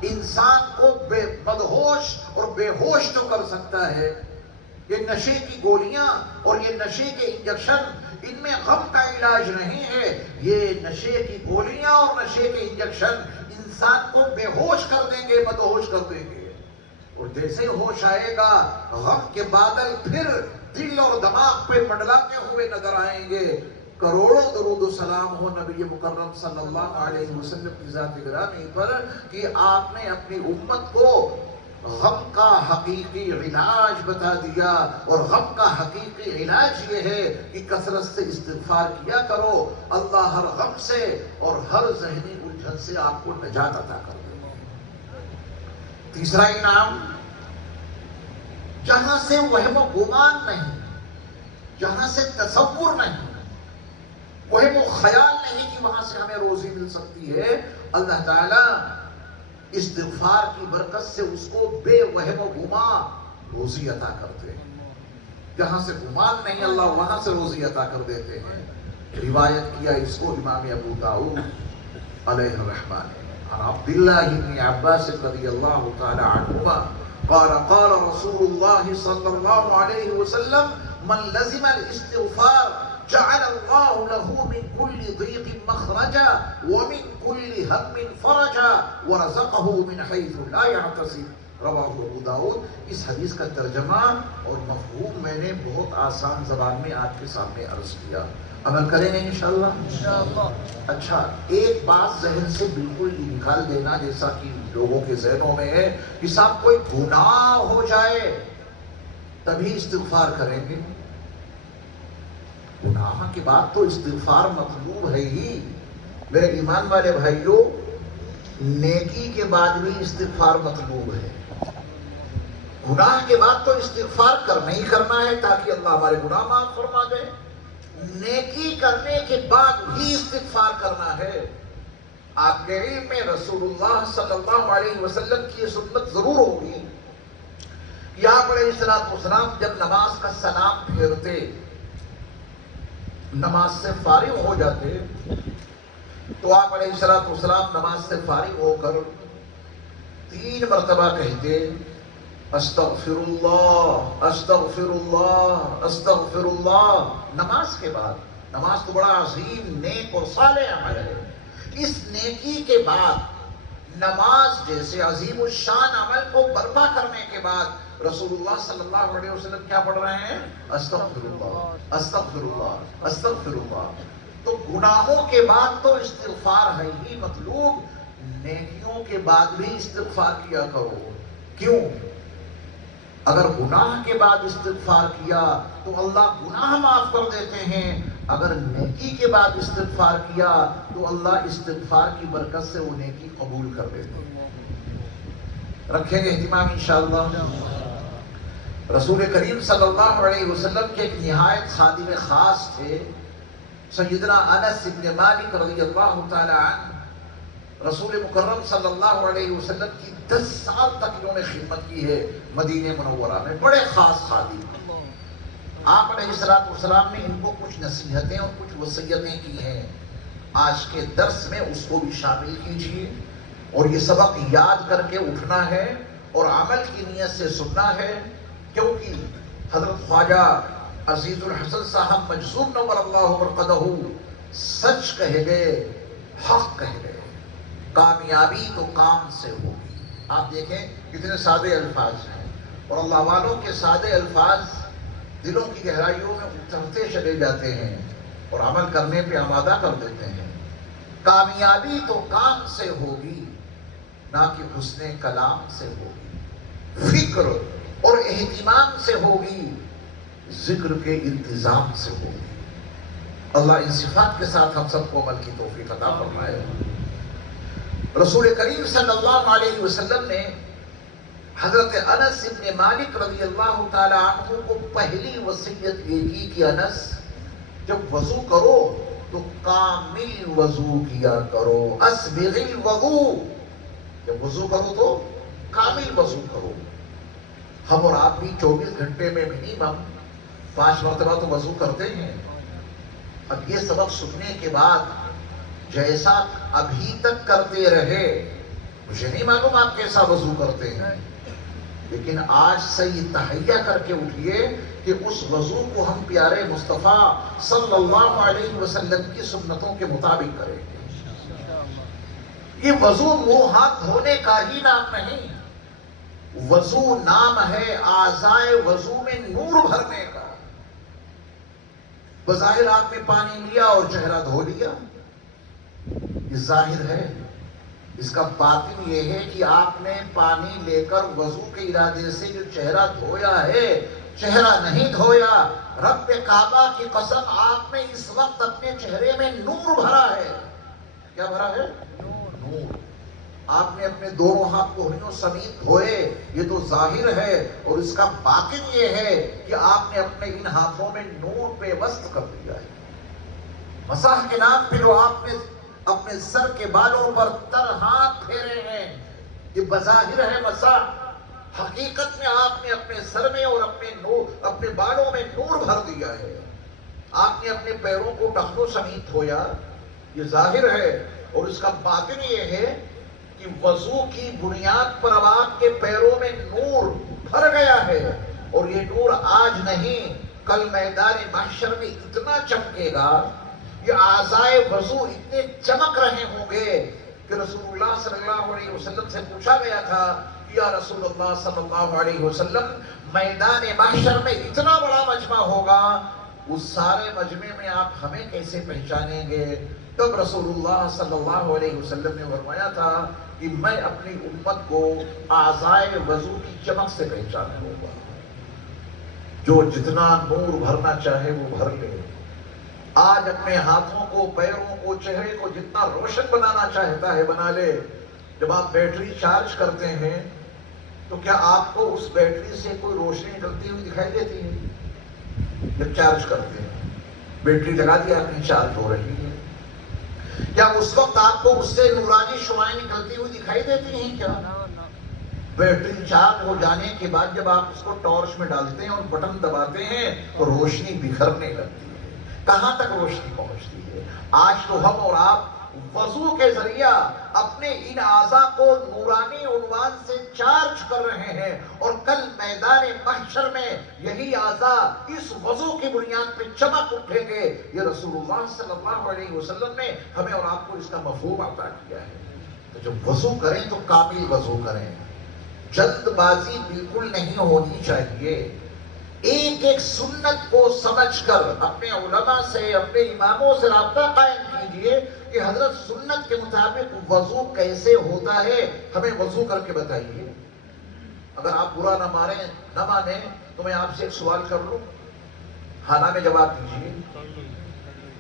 انسان کو مدہوش اور بے ہوش تو کر سکتا ہے، یہ نشے کی گولیاں اور یہ نشے کے انجیکشن، ان میں غم کا علاج نہیں ہے۔ یہ نشے کی گولیاں اور نشے کے انجیکشن انسان کو بے ہوش کر دیں گے، مدہوش کر دیں گے، اور جیسے ہی ہوش آئے گا غم کے بادل پھر دل اور دماغ پہ منڈلاتے ہوئے نظر آئیں گے۔ کروڑوں درود و سلام ہو نبی مکرم صلی اللہ علیہ وسلم کی ذات گرامی پر کہ آپ نے اپنی امت کو غم کا حقیقی علاج بتا دیا، اور غم کا حقیقی علاج یہ ہے کہ کثرت سے استغفار کیا کرو، اللہ ہر غم سے اور ہر ذہنی الجھن سے آپ کو نجات عطا کر دے۔ تیسرا انعام، جہاں سے وہم و گمان نہیں، جہاں سے تصور نہیں، وہم و خیال نہیں کہ وہاں سے ہمیں روزی مل سکتی ہے، اللہ تعالیٰ استغفار کی برکت سے اس کو بے وہم و گمان روزی عطا کرتے ہیں۔ جہاں سے گمان نہیں اللہ وہاں سے روزی عطا کر دیتے ہیں۔ روایت کیا اس کو امام ابو داؤد علیہ الرحمن عن عبداللہ بن عباس رضی اللہ تعالی عنہما قال قال رسول اللہ صلی اللہ علیہ وسلم من لزم الاستغفار جعل اللہ له من كل ضيق مخرجا ومن كل هم فرجا ورزقه من حيث لا يحتسب۔ رواہ ابو داؤد۔ اس حدیث کا ترجمہ اور مفہوم میں نے بہت آسان زبان میں آپ کے سامنے عرض کیا، عمل کریں گے انشاءاللہ؟ انشاءاللہ۔ اچھا، ایک بات ذہن سے بالکل نکال دینا، جیسا کہ لوگوں کے ذہنوں میں ہے کہ صاحب کوئی گناہ ہو جائے تبھی استغفار کریں گے۔ گناہ کے بعد تو استغفار مطلوب ہے ہی میرے ایمان والے بھائیوں، نیکی کے بعد بھی استغفار مطلوب ہے۔ گناہ کے بعد تو استغفار کرنا ہی کرنا ہے تاکہ اللہ ہمارے گناہ معاف فرما دے، نیکی کرنے کے بعد بھی استغفار کرنا ہے۔ آپ کے علم میں رسول اللہ صلی اللہ علیہ وسلم کی یہ سنت ضرور ہوگی کہ آپ علیہ السلام جب نماز کا سلام پھیرتے، نماز سے فارغ ہو جاتے، تو آپ علیہ السلام نماز سے فارغ ہو کر 3 مرتبہ کہتے استغفر اللہ استغفر اللہ استغفر اللہ۔ نماز کے بعد، نماز تو بڑا عظیم نیک اور صالح عمل ہے، اس نیکی کے بعد نماز جیسے عظیم الشان عمل کو برپا کرنے کے بعد رسول اللہ صلی اللہ علیہ وسلم کیا پڑھ رہے ہیں؟ استغفر اللہ استغفر اللہ استغفر اللہ۔ تو گناہوں کے بعد تو استغفار ہے ہی مطلوب، نیکیوں کے بعد بھی استغفار کیا کرو۔ کیوں؟ اگر گناہ کے بعد استغفار کیا تو اللہ گناہ معاف کر دیتے ہیں، اگر نیکی کے بعد استغفار کیا تو اللہ استغفار کی برکت سے وہ نیکی قبول کر لیتے ہیں۔ رکھیں گے اہتمام انشاءاللہ۔ رسول کریم صلی اللہ علیہ وسلم کے ایک نہایت خادم خاص تھے، سیدنا انس بن مالک رضی اللہ تعالی عنہ۔ رسول مکرم صلی اللہ علیہ وسلم کی 10 سال تک انہوں نے خدمت کی ہے مدینہ منورہ میں، بڑے خاص خادم۔ آپ علیہ السلام نے ان کو کچھ نصیحتیں اور کچھ وصیتیں کی ہیں، آج کے درس میں اس کو بھی شامل کیجیے، اور یہ سبق یاد کر کے اٹھنا ہے اور عمل کی نیت سے سننا ہے، کیونکہ حضرت خواجہ عزیز الحسن صاحب مجذوب نور اللہ مرقدہ سچ کہہ گئے، حق کہہ گئے، کامیابی تو کام سے ہوگی۔ آپ دیکھیں کتنے سادے الفاظ ہیں، اور اللہ والوں کے سادے الفاظ دلوں کی گہرائیوں میں اترتے چلے جاتے ہیں اور عمل کرنے پہ آمادہ کر دیتے ہیں۔ کامیابی تو کام سے ہوگی، نہ کہ حسن کلام سے ہوگی، فکر اور اہتمام سے ہوگی، ذکر کے انتظام سے ہوگی۔ اللہ ان صفات کے ساتھ ہم سب کو عمل کی توفیق عطا فرمائے۔ رسول کریم صلی اللہ علیہ وسلم نے حضرت انس بن مالک رضی اللہ تعالی عنہ کو پہلی وصیت یہ کی کہ انس جب وضو کرو تو کامل وضو کیا کرو. اسبغ الوضو، جب وضو کرو تو کامل وضو کرو. ہم اور آپ بھی 24 گھنٹے میں منیمم 5 مرتبہ تو وضو کرتے ہیں. اب یہ سبق سننے کے بعد جیسا ابھی تک کرتے رہے، مجھے نہیں معلوم آپ کیسا وضو کرتے ہیں، لیکن آج سے یہ تہیہ کر کے اٹھیے کہ اس وضو کو ہم پیارے مصطفیٰ صلی اللہ علیہ وسلم کی سنتوں کے مطابق کریں گے. یہ وضو منہ ہاتھ دھونے کا ہی نام نہیں، وضو نام ہے اعضائے وضو میں نور بھرنے کا. بظاہر آپ نے پانی لیا اور چہرہ دھو لیا، یہ ظاہر ہے. اس کا باطن یہ ہے کہ آپ نے پانی لے کر وضو کے ارادے سے جو چہرہ دھویا ہے، چہرہ نہیں دھویا. رب کعبہ کی قسم، آپ نے اس وقت اپنے چہرے میں نور بھرا ہے. کیا بھرا ہے؟ نور. آپ نے اپنے دونوں ہاتھ کوہنیوں سمیت دھوئے، یہ تو ظاہر ہے، اور اس کا باطن یہ ہے کہ آپ نے اپنے ان ہاتھوں میں نور پیوست کر دیا ہے. مسح کے نام پہ جو آپ نے اپنے سر کے بالوں پر تر ہاتھ پھیرے ہیں، یہ بظاہر ہے مسح. حقیقت میں آپ نے اپنے سر میں اور اپنے بالوں میں نور بھر دیا ہے. آپ نے اپنے پیروں کو ٹخنوں سمیت دھویا، یہ ظاہر ہے. اور اس کا باطن یہ ہے کہ وضو کی بنیاد پر اب آپ کے پیروں میں نور بھر گیا ہے. اور یہ نور آج نہیں، کل میدان محشر میں اتنا چمکے گا، یہ اعضائے وضو اتنے چمک رہے ہوں گے کہ رسول اللہ صلی اللہ علیہ وسلم سے پوچھا گیا تھا کہ یا رسول اللہ صلی اللہ علیہ وسلم، میدان محشر میں اتنا بڑا مجمع ہوگا، اس سارے مجمع میں آپ ہمیں کیسے پہچانیں گے؟ تب رسول اللہ صلی اللہ علیہ وسلم نے فرمایا تھا کہ میں اپنی امت کو اعضائے وضو کی چمک سے پہچانوں گا. جو جتنا نور بھرنا چاہے وہ بھر لے. آج اپنے ہاتھوں کو، پیروں کو، چہرے کو جتنا روشن بنانا چاہتا ہے بنا لے. جب آپ بیٹری چارج کرتے ہیں تو کیا آپ کو اس بیٹری سے کوئی روشنی نکلتی ہوئی دکھائی دیتی ہے؟ جب چارج کرتے ہیں، بیٹری لگا دی آپ نے، چارج ہو رہی ہے، کیا اس وقت آپ کو اس سے نورانی شعاعیں نکلتی ہوئی دکھائی دیتی ہیں؟ کیا بیٹری چارج ہو جانے کے بعد جب آپ اس کو ٹارچ میں ڈالتے ہیں اور بٹن دباتے ہیں تو روشنی بکھرنے لگتی ہے. کہاں تک روشنی پہنچتی ہے؟ آج تو ہم اور آپ وضو کے ذریعہ اپنے ان اعضاء کو نورانی عنوان سے چارج کر رہے ہیں، اور کل میدان محشر میں یہی اعضاء اس وضو کی بنیاد پہ چمک اٹھیں گے. یہ رسول اللہ صلی اللہ علیہ وسلم نے ہمیں اور آپ کو اس کا مفہوم عطا کیا ہے. تو جب وضو کریں تو کامل وضو کریں، جلد بازی بالکل نہیں ہونی چاہیے. ایک ایک سنت کو سمجھ کر اپنے علماء سے، اپنے اماموں سے رابطہ قائم کیجئے کہ حضرت سنت کے مطابق وضو کیسے ہوتا ہے، ہمیں وضو کر کے بتائیے. اگر آپ برا نہ مانیں تو میں آپ سے ایک سوال کر لوں، ہاں میں جواب دیجیے.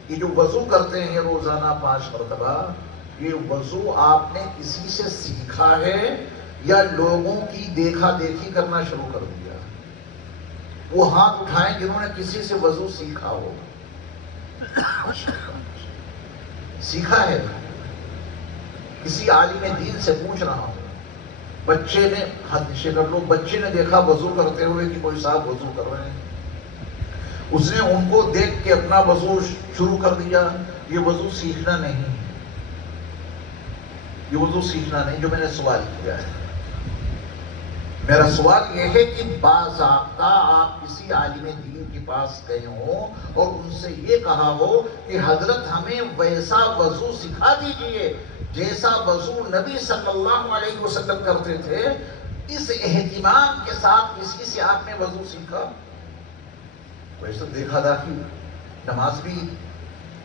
یہ جو وضو کرتے ہیں روزانہ 5 مرتبہ، یہ وضو آپ نے کسی سے سیکھا ہے یا لوگوں کی دیکھا دیکھی کرنا شروع کر دیا؟ وہ ہاتھ اٹھائیں جنہوں نے کسی سے وضو سیکھا ہو. سیکھا ہے، کسی عالم دین سے پوچھ رہا ہوں. بچے نے، ہاتھ نیچے کر لو، بچے نے دیکھا وضو کرتے ہوئے کہ کوئی صاحب وضو کر رہے ہیں، اس نے ان کو دیکھ کے اپنا وضو شروع کر دیا. یہ وضو سیکھنا نہیں ہے، یہ وضو سیکھنا نہیں جو میں نے سوال کیا ہے. میرا سوال یہ ہے کہ باضابطہ آپ کسی عالم دین کے پاس گئے ہوں اور ان سے یہ کہا ہو کہ حضرت ہمیں ویسا وضو سکھا دیجئے جیسا وضو نبی صلی اللہ علیہ وسلم کرتے تھے. اس اہتمام کے ساتھ کسی سے آپ نے وضو سیکھا؟ ویسے دیکھا دیکھی نماز بھی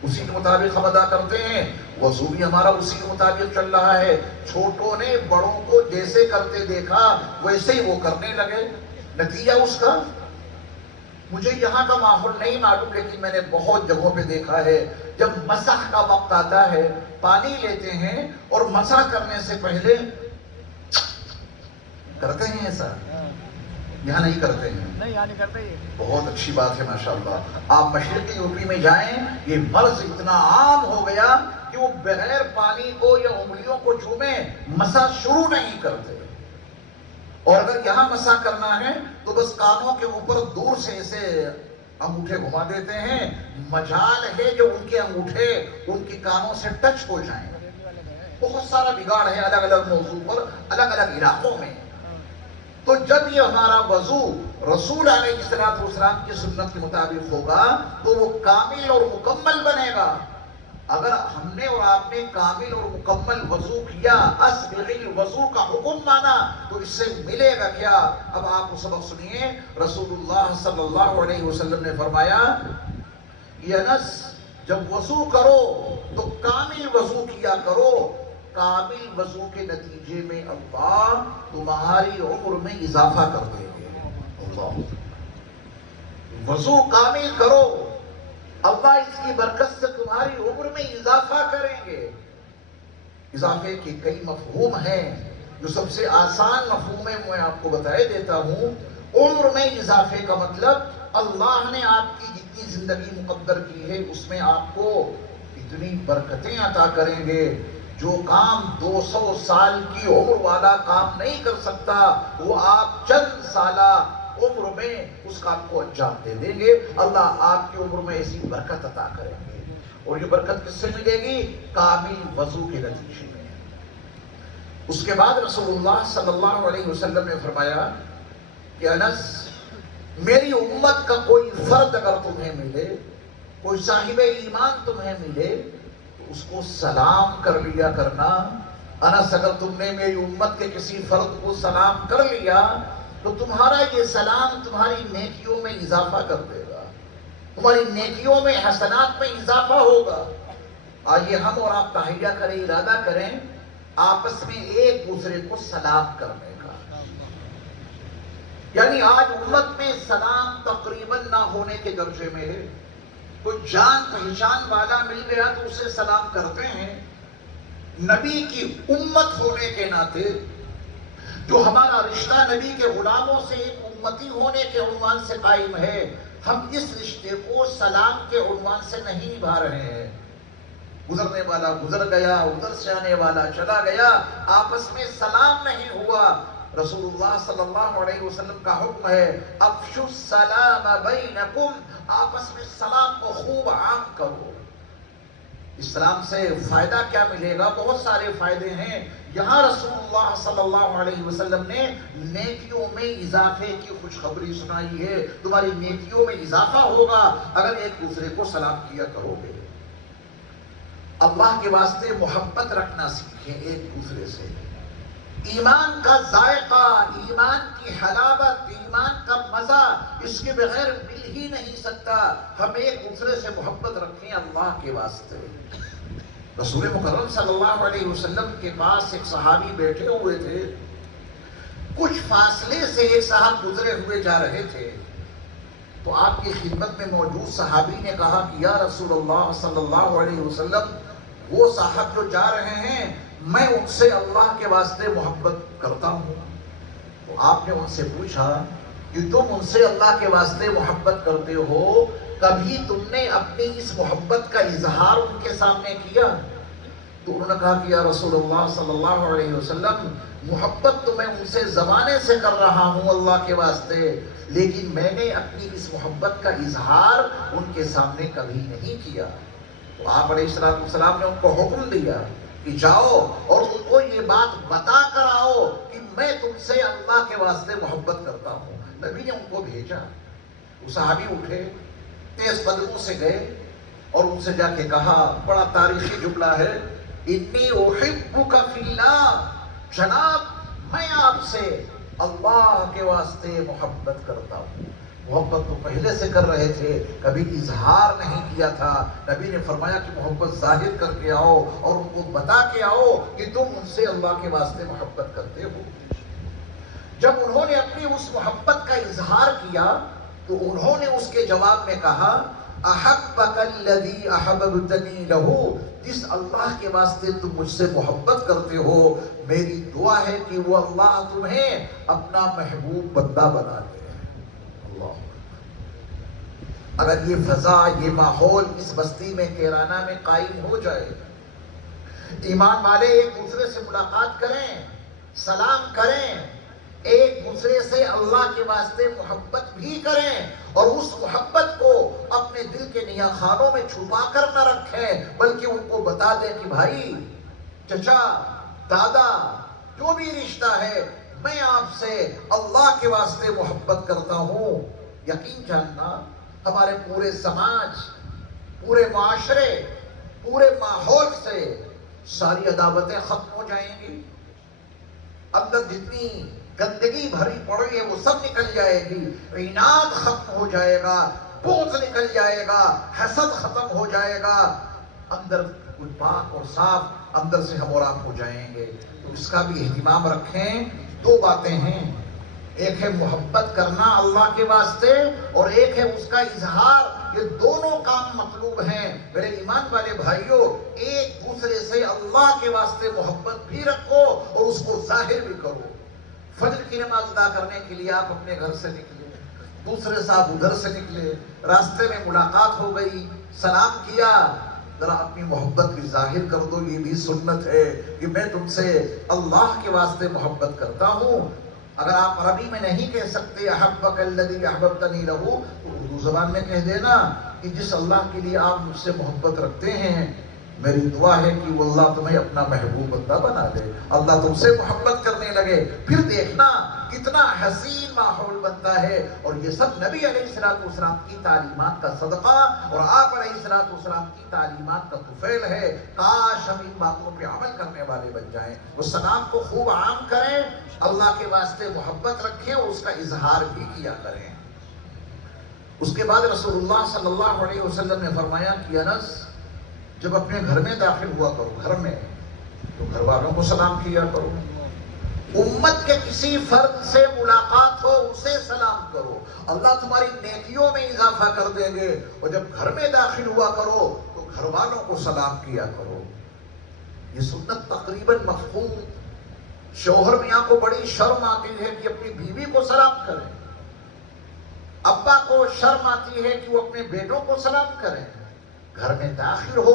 اسی کے مطابق ہم ادا کرتے ہیں، وضو بھی ہمارا اسی کے مطابق چل رہا ہے. چھوٹوں نے بڑوں کو جیسے کرتے دیکھا ویسے ہی وہ کرنے لگے. نتیجہ اس کا، مجھے یہاں کا ماحول نہیں معلوم، لیکن میں نے بہت جگہوں پہ دیکھا ہے جب مسح کا وقت آتا ہے پانی لیتے ہیں اور مسح کرنے سے پہلے کرتے ہیں ایسا. یہاں نہیں کرتے ہیں؟ نہیں، یہاں نہیں کرتے یہ. بہت اچھی بات ہے ماشاءاللہ. آپ مشرقی یوپی میں جائیں، یہ مرض اتنا عام ہو گیا کہ وہ بغیر پانی کو یا انگلیوں کو چھومے مسا شروع نہیں کرتے. اور اگر یہاں مسا کرنا ہے تو بس کانوں کے اوپر دور سے ایسے انگوٹھے گھما دیتے ہیں. مجال ہے جو ان کے انگوٹھے ان کے کانوں سے ٹچ ہو جائیں. بہت سارا بگاڑ ہے الگ الگ موضوع پر، الگ الگ علاقوں میں. تو جب یہ ہمارا وضو رسول علیہ السلام کی سنت کے مطابق ہوگا تو وہ کامل اور مکمل بنے گا. اگر ہم نے اور آپ نے کامل اور مکمل وضو کیا، اسبغ الوضو کا حکم مانا، تو اس سے ملے گا کیا؟ اب آپ کو سبق سنیے. رسول اللہ صلی اللہ علیہ وسلم نے فرمایا، انس جب وضو کرو تو کامل وضو کیا کرو. کامل وضو کے نتیجے میں اللہ تمہاری عمر میں اضافہ کر دیں گے. اللہ، وضو کامل کرو، اللہ اس کی برکت سے تمہاری عمر میں اضافہ کریں گے. اضافے کے کئی مفہوم ہیں، جو سب سے آسان مفہوم ہے میں آپ کو بتائے دیتا ہوں. عمر میں اضافے کا مطلب اللہ نے آپ کی جتنی زندگی مقدر کی ہے اس میں آپ کو اتنی برکتیں عطا کریں گے. جو کام 200 سال کی عمر والا کام نہیں کر سکتا، وہ آپ چند سالہ عمر میں اس کام کو انجام دے دیں گے. اللہ آپ کی عمر میں ایسی برکت عطا کریں گے. اور یہ برکت کس سے ملے گی؟ کامل وضو کے نتیجے میں. اس کے بعد رسول اللہ صلی اللہ علیہ وسلم نے فرمایا کہ انس، میری امت کا کوئی فرد اگر تمہیں ملے، کوئی صاحب ایمان تمہیں ملے، تو اس کو سلام کر لیا کرنا. انس، اگر تم نے میری امت کے کسی فرد کو سلام کر لیا تو تمہارا یہ سلام تمہاری نیکیوں میں اضافہ کر دے گا، تمہاری نیکیوں میں، حسنات میں اضافہ ہوگا. آئیے ہم اور آپ تحیہ کریں، ارادہ کریں آپس میں ایک دوسرے کو سلام کرنے کا. یعنی آج امت میں سلام تقریباً نہ ہونے کے درجے میں ہے. کوئی جان پہچان والا مل گیا تو اسے سلام کرتے ہیں. نبی کی امت ہونے کے ناطے جو ہمارا رشتہ نبی کے غلاموں سے ایک امتی ہونے کے عنوان سے قائم ہے، ہم اس رشتے کو سلام کے عنوان سے نہیں نبھا رہے ہیں. گزرنے والا گزر گیا، ادھر سے آنے والا چلا گیا، آپس میں سلام نہیں ہوا. رسول اللہ صلی اللہ علیہ وسلم کا حکم ہے، افشوا السلام بینکم، آپس میں سلام کو خوب عام کرو. اسلام سے فائدہ کیا ملے گا؟ بہت سارے فائدے ہیں. یہاں رسول اللہ صلی اللہ علیہ وسلم نے نیکیوں میں اضافے کی خوشخبری سنائی ہے. تمہاری نیکیوں میں اضافہ ہوگا اگر ایک دوسرے کو سلام کیا کرو گے. اللہ کے واسطے محبت رکھنا سیکھیں ایک دوسرے سے. ایمان کا ذائقہ، ایمان کی حلاوت، ایمان کا مزہ اس کے بغیر مل ہی نہیں سکتا. ہم ایک دوسرے سے محبت رکھیں اللہ کے واسطے. رسول مکرم صلی اللہ علیہ وسلم کے پاس ایک صحابی بیٹھے ہوئے تھے. کچھ فاصلے سے ایک صاحب گزرے ہوئے جا رہے تھے تو آپ کی خدمت میں موجود صحابی نے کہا کہ یا رسول اللہ صلی اللہ علیہ وسلم، وہ صاحب جو جا رہے ہیں میں ان سے اللہ کے واسطے محبت کرتا ہوں. تو آپ نے ان سے پوچھا کہ تم ان سے اللہ کے واسطے محبت کرتے ہو، کبھی تم نے اپنی اس محبت کا اظہار ان کے سامنے کیا؟ تو انہوں نے کہا کہ یا رسول اللہ صلی اللہ علیہ وسلم، محبت تو میں ان سے زمانے سے کر رہا ہوں اللہ کے واسطے، لیکن میں نے اپنی اس محبت کا اظہار ان کے سامنے کبھی نہیں کیا. تو آپ علیہ السلام نے ان کو حکم دیا کہ جاؤ اور ان کو یہ بات بتا کر آؤ کہ میں تم سے اللہ کے واسطے محبت کرتا ہوں. نبی نے ان کو بھیجا. وہ صحابی اٹھے، تیز قدموں سے گئے اور ان سے جا کے کہا، بڑا تاریخی جملہ ہے، انی احبک فی اللہ، جناب میں آپ سے اللہ کے واسطے محبت کرتا ہوں. محبت تو پہلے سے کر رہے تھے، کبھی اظہار نہیں کیا تھا. نبی نے فرمایا کہ محبت ظاہر کر کے آؤ اور ان کو بتا کے آؤ کہ تم ان سے اللہ کے واسطے محبت کرتے ہو. جب انہوں نے اپنی اس محبت کا اظہار کیا تو انہوں نے اس کے جواب میں کہا، احبک الذی احببتنی لہ، جس اللہ کے واسطے تم مجھ سے محبت کرتے ہو، میری دعا ہے کہ وہ اللہ تمہیں اپنا محبوب بندہ بنا دے۔ اللہ، اگر یہ فضا، یہ ماحول اس بستی میں، کیرانہ میں قائم ہو جائے، ایمان والے ایک دوسرے سے ملاقات کریں، سلام کریں، ایک دوسرے سے اللہ کے واسطے محبت بھی کریں، اور اس محبت کو اپنے دل کے نیا خانوں میں چھپا کر نہ رکھیں، بلکہ ان کو بتا دیں کہ بھائی، چچا، دادا، جو بھی رشتہ ہے، میں آپ سے اللہ کے واسطے محبت کرتا ہوں۔ یقین جاننا، ہمارے پورے سماج، پورے معاشرے، پورے ماحول سے ساری عداوتیں ختم ہو جائیں گی، اندر جتنی گندگی بھری پڑی ہے وہ سب نکل جائے گی، عناد ختم ہو جائے گا، بغض نکل جائے گا، حسد ختم ہو جائے گا، اندر کچھ پاک اور صاف اندر سے ہم اور آپ ہو جائیں گے۔ تو اس کا بھی اہتمام رکھیں۔ دو باتیں ہیں، ایک ہے محبت کرنا اللہ کے واسطے، اور ایک ہے اس کا اظہار۔ یہ دونوں کام مطلوب ہیں میرے ایمان والے بھائیوں۔ ایک دوسرے سے اللہ کے واسطے محبت بھی رکھو اور اس کو ظاہر بھی کرو۔ فجر کی نماز ادا کرنے کے لیے آپ اپنے گھر سے نکلے، دوسرے صاحب ادھر سے نکلے، راستے میں ملاقات ہو گئی، سلام کیا، ذرا اپنی محبت کی ظاہر کر دو۔ یہ بھی سنت ہے کہ میں تم سے اللہ کے واسطے محبت کرتا ہوں۔ اگر آپ عربی میں نہیں کہہ سکتے احبک الذی احببتنی لہ، تو اردو زبان میں کہہ دینا کہ جس اللہ کے لیے آپ مجھ سے محبت رکھتے ہیں، میری دعا ہے کہ وہ اللہ تمہیں اپنا محبوب بندہ بنا دے، اللہ تم سے محبت کرنے لگے۔ پھر دیکھنا کتنا حسین ماحول بنتا ہے، اور یہ سب نبی علیہ السلام کی تعلیمات کا صدقہ اور آپ علیہ السلام کی تعلیمات کا طفیل ہے۔ کاش ہم ان باتوں پہ عمل کرنے والے بن جائیں۔ اس سلام کو خوب عام کریں، اللہ کے واسطے محبت رکھیں اور اس کا اظہار بھی کیا کریں۔ اس کے بعد رسول اللہ صلی اللہ علیہ وسلم نے فرمایا کہ انس، جب اپنے گھر میں داخل ہوا کرو، گھر میں، تو گھر والوں کو سلام کیا کرو۔ امت کے کسی فرد سے ملاقات ہو، اسے سلام کرو، اللہ تمہاری نیکیوں میں اضافہ کر دیں گے۔ اور جب گھر میں داخل ہوا کرو تو گھر والوں کو سلام کیا کرو۔ یہ سنت تقریباً مفقود۔ شوہر میاں کو بڑی شرم آتی ہے کہ اپنی بیوی کو سلام کریں، ابا کو شرم آتی ہے کہ وہ اپنے بیٹوں کو سلام کریں۔ گھر میں داخل ہو،